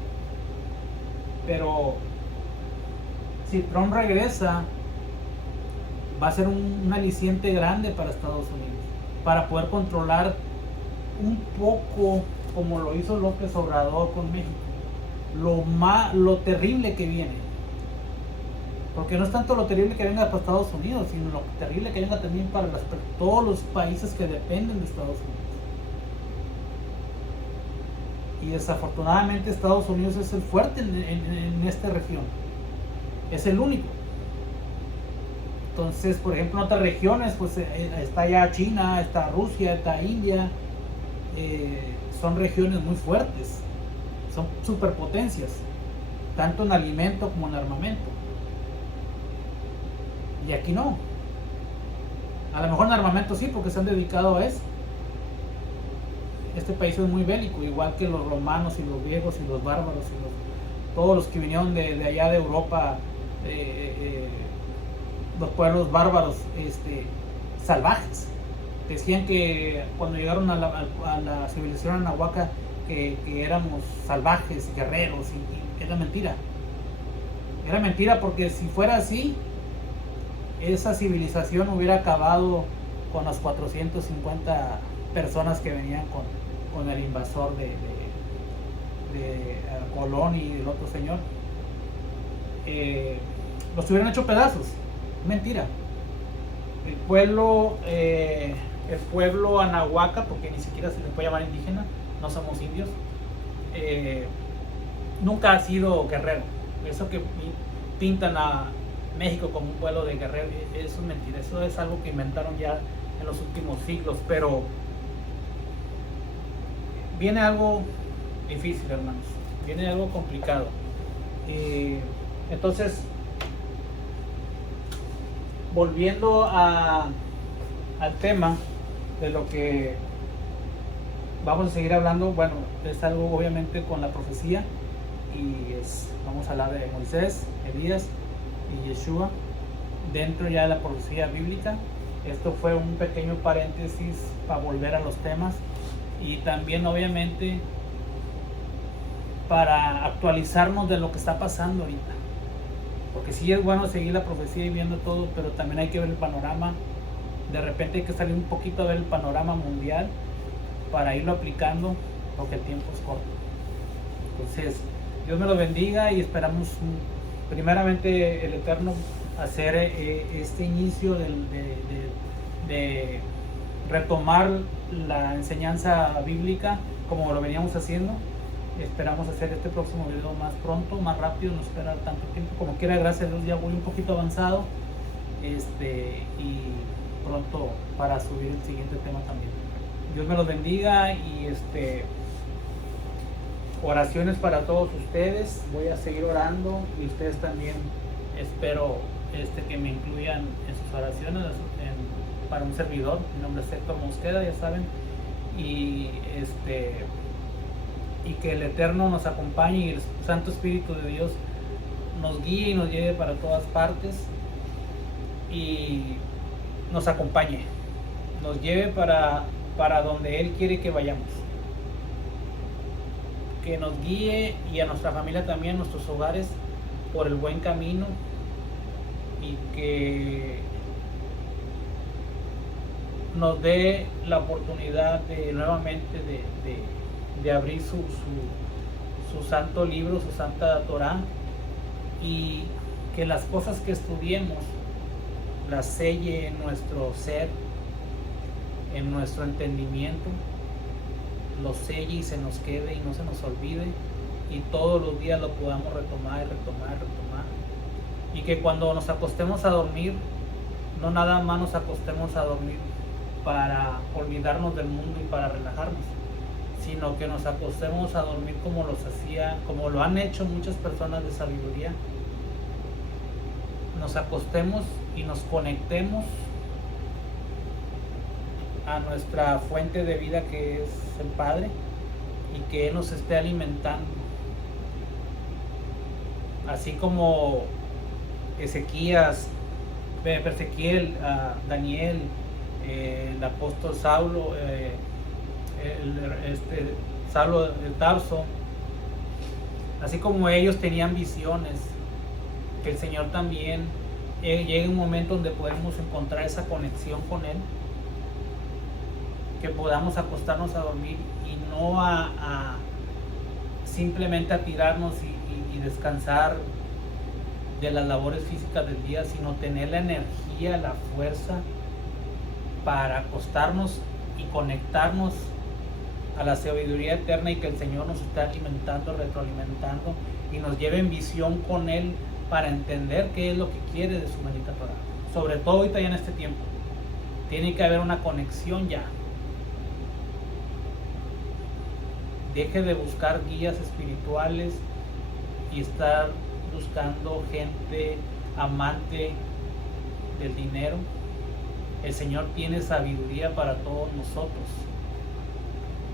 Pero si Trump regresa, va a ser un aliciente grande para Estados Unidos, para poder controlar un poco, como lo hizo López Obrador con México, lo terrible que viene. Porque no es tanto lo terrible que venga para Estados Unidos, sino lo terrible que venga también para todos los países que dependen de Estados Unidos. Y desafortunadamente Estados Unidos es el fuerte en esta región. Es el único. Entonces, por ejemplo, en otras regiones, pues está ya China, está Rusia, está India. Son regiones muy fuertes. Son superpotencias, tanto en alimento como en armamento. Y aquí no. A lo mejor en armamento sí, porque se han dedicado a eso. Este país es muy bélico, igual que los romanos y los griegos y los bárbaros y todos los que vinieron de allá de Europa, los pueblos bárbaros salvajes. Decían que cuando llegaron a la civilización anahuaca que éramos salvajes, guerreros, y era mentira. Era mentira, porque si fuera así, esa civilización hubiera acabado con las 450 personas que venían con el invasor de Colón y el otro señor. Los hubieran hecho pedazos. Mentira. El pueblo anahuaca, porque ni siquiera se les puede llamar indígena, no somos indios, nunca ha sido guerrero. Eso que pintan a México como un pueblo de guerreros, eso es mentira. Eso es algo que inventaron ya en los últimos siglos. Pero viene algo difícil, hermanos. Viene algo complicado. Entonces, volviendo al tema de lo que vamos a seguir hablando, bueno, es algo obviamente con la profecía, y vamos a hablar de Moisés, Elías y Yeshua dentro ya de la profecía bíblica. Esto fue un pequeño paréntesis para volver a los temas, y también obviamente para actualizarnos de lo que está pasando ahorita, porque sí es bueno seguir la profecía y viendo todo, pero también hay que ver el panorama. De repente hay que salir un poquito a ver el panorama mundial para irlo aplicando, porque el tiempo es corto. Entonces, Dios me lo bendiga, y esperamos primeramente el Eterno hacer este inicio de retomar la enseñanza bíblica como lo veníamos haciendo. Esperamos hacer este próximo video más pronto, más rápido, no esperar tanto tiempo. Como quiera, gracias a Dios ya voy un poquito avanzado, y pronto para subir el siguiente tema también. Dios me los bendiga, y oraciones para todos ustedes. Voy a seguir orando, y ustedes también espero que me incluyan en sus oraciones para un servidor. Mi nombre es Héctor Mosqueda, ya saben, y que el Eterno nos acompañe, y el Santo Espíritu de Dios nos guíe y nos lleve para todas partes, y nos acompañe, nos lleve para donde Él quiere que vayamos, que nos guíe, y a nuestra familia también, nuestros hogares, por el buen camino, y que nos dé la oportunidad de nuevamente de abrir su santo libro, su santa Torah, y que las cosas que estudiemos las selle en nuestro ser, en nuestro entendimiento, lo selle y se nos quede y no se nos olvide, y todos los días lo podamos retomar y retomar. Y que cuando nos acostemos a dormir, no nada más nos acostemos a dormir para olvidarnos del mundo y para relajarnos, sino que nos acostemos a dormir como lo han hecho muchas personas de sabiduría. Nos acostemos y nos conectemos a nuestra fuente de vida, que es el Padre, y que Él nos esté alimentando, así como Ezequiel, Daniel, el apóstol Saulo, Saulo de Tarso, así como ellos tenían visiones, que el Señor también llegue un momento donde podemos encontrar esa conexión con Él, que podamos acostarnos a dormir, y no simplemente a tirarnos y descansar de las labores físicas del día, sino tener la energía, la fuerza para acostarnos y conectarnos a la sabiduría eterna, y que el Señor nos esté alimentando, retroalimentando, y nos lleve en visión con Él para entender qué es lo que quiere de su bendita Torah. Sobre todo ahorita ya en este tiempo tiene que haber una conexión ya. Deje de buscar guías espirituales y estar buscando gente amante del dinero. El Señor tiene sabiduría para todos nosotros.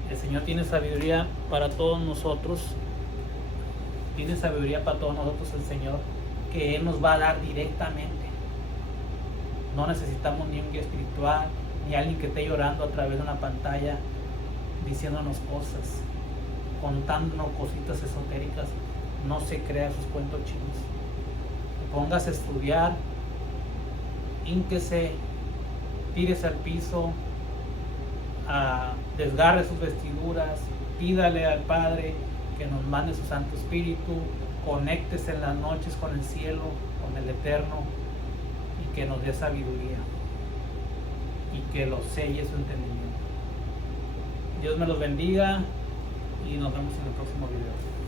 El Señor tiene sabiduría para todos nosotros. Tiene sabiduría para todos nosotros el Señor, que Él nos va a dar directamente. No necesitamos ni un guía espiritual, ni alguien que esté llorando a través de una pantalla diciéndonos cosas, contándonos cositas esotéricas. No se crea sus cuentos chinos. Póngase a estudiar, hínquese, tírese al piso, desgarre sus vestiduras, pídale al Padre que nos mande su Santo Espíritu, conéctese en las noches con el cielo, con el Eterno, y que nos dé sabiduría y que lo selle su entendimiento. Dios me los bendiga y nos vemos en el próximo video.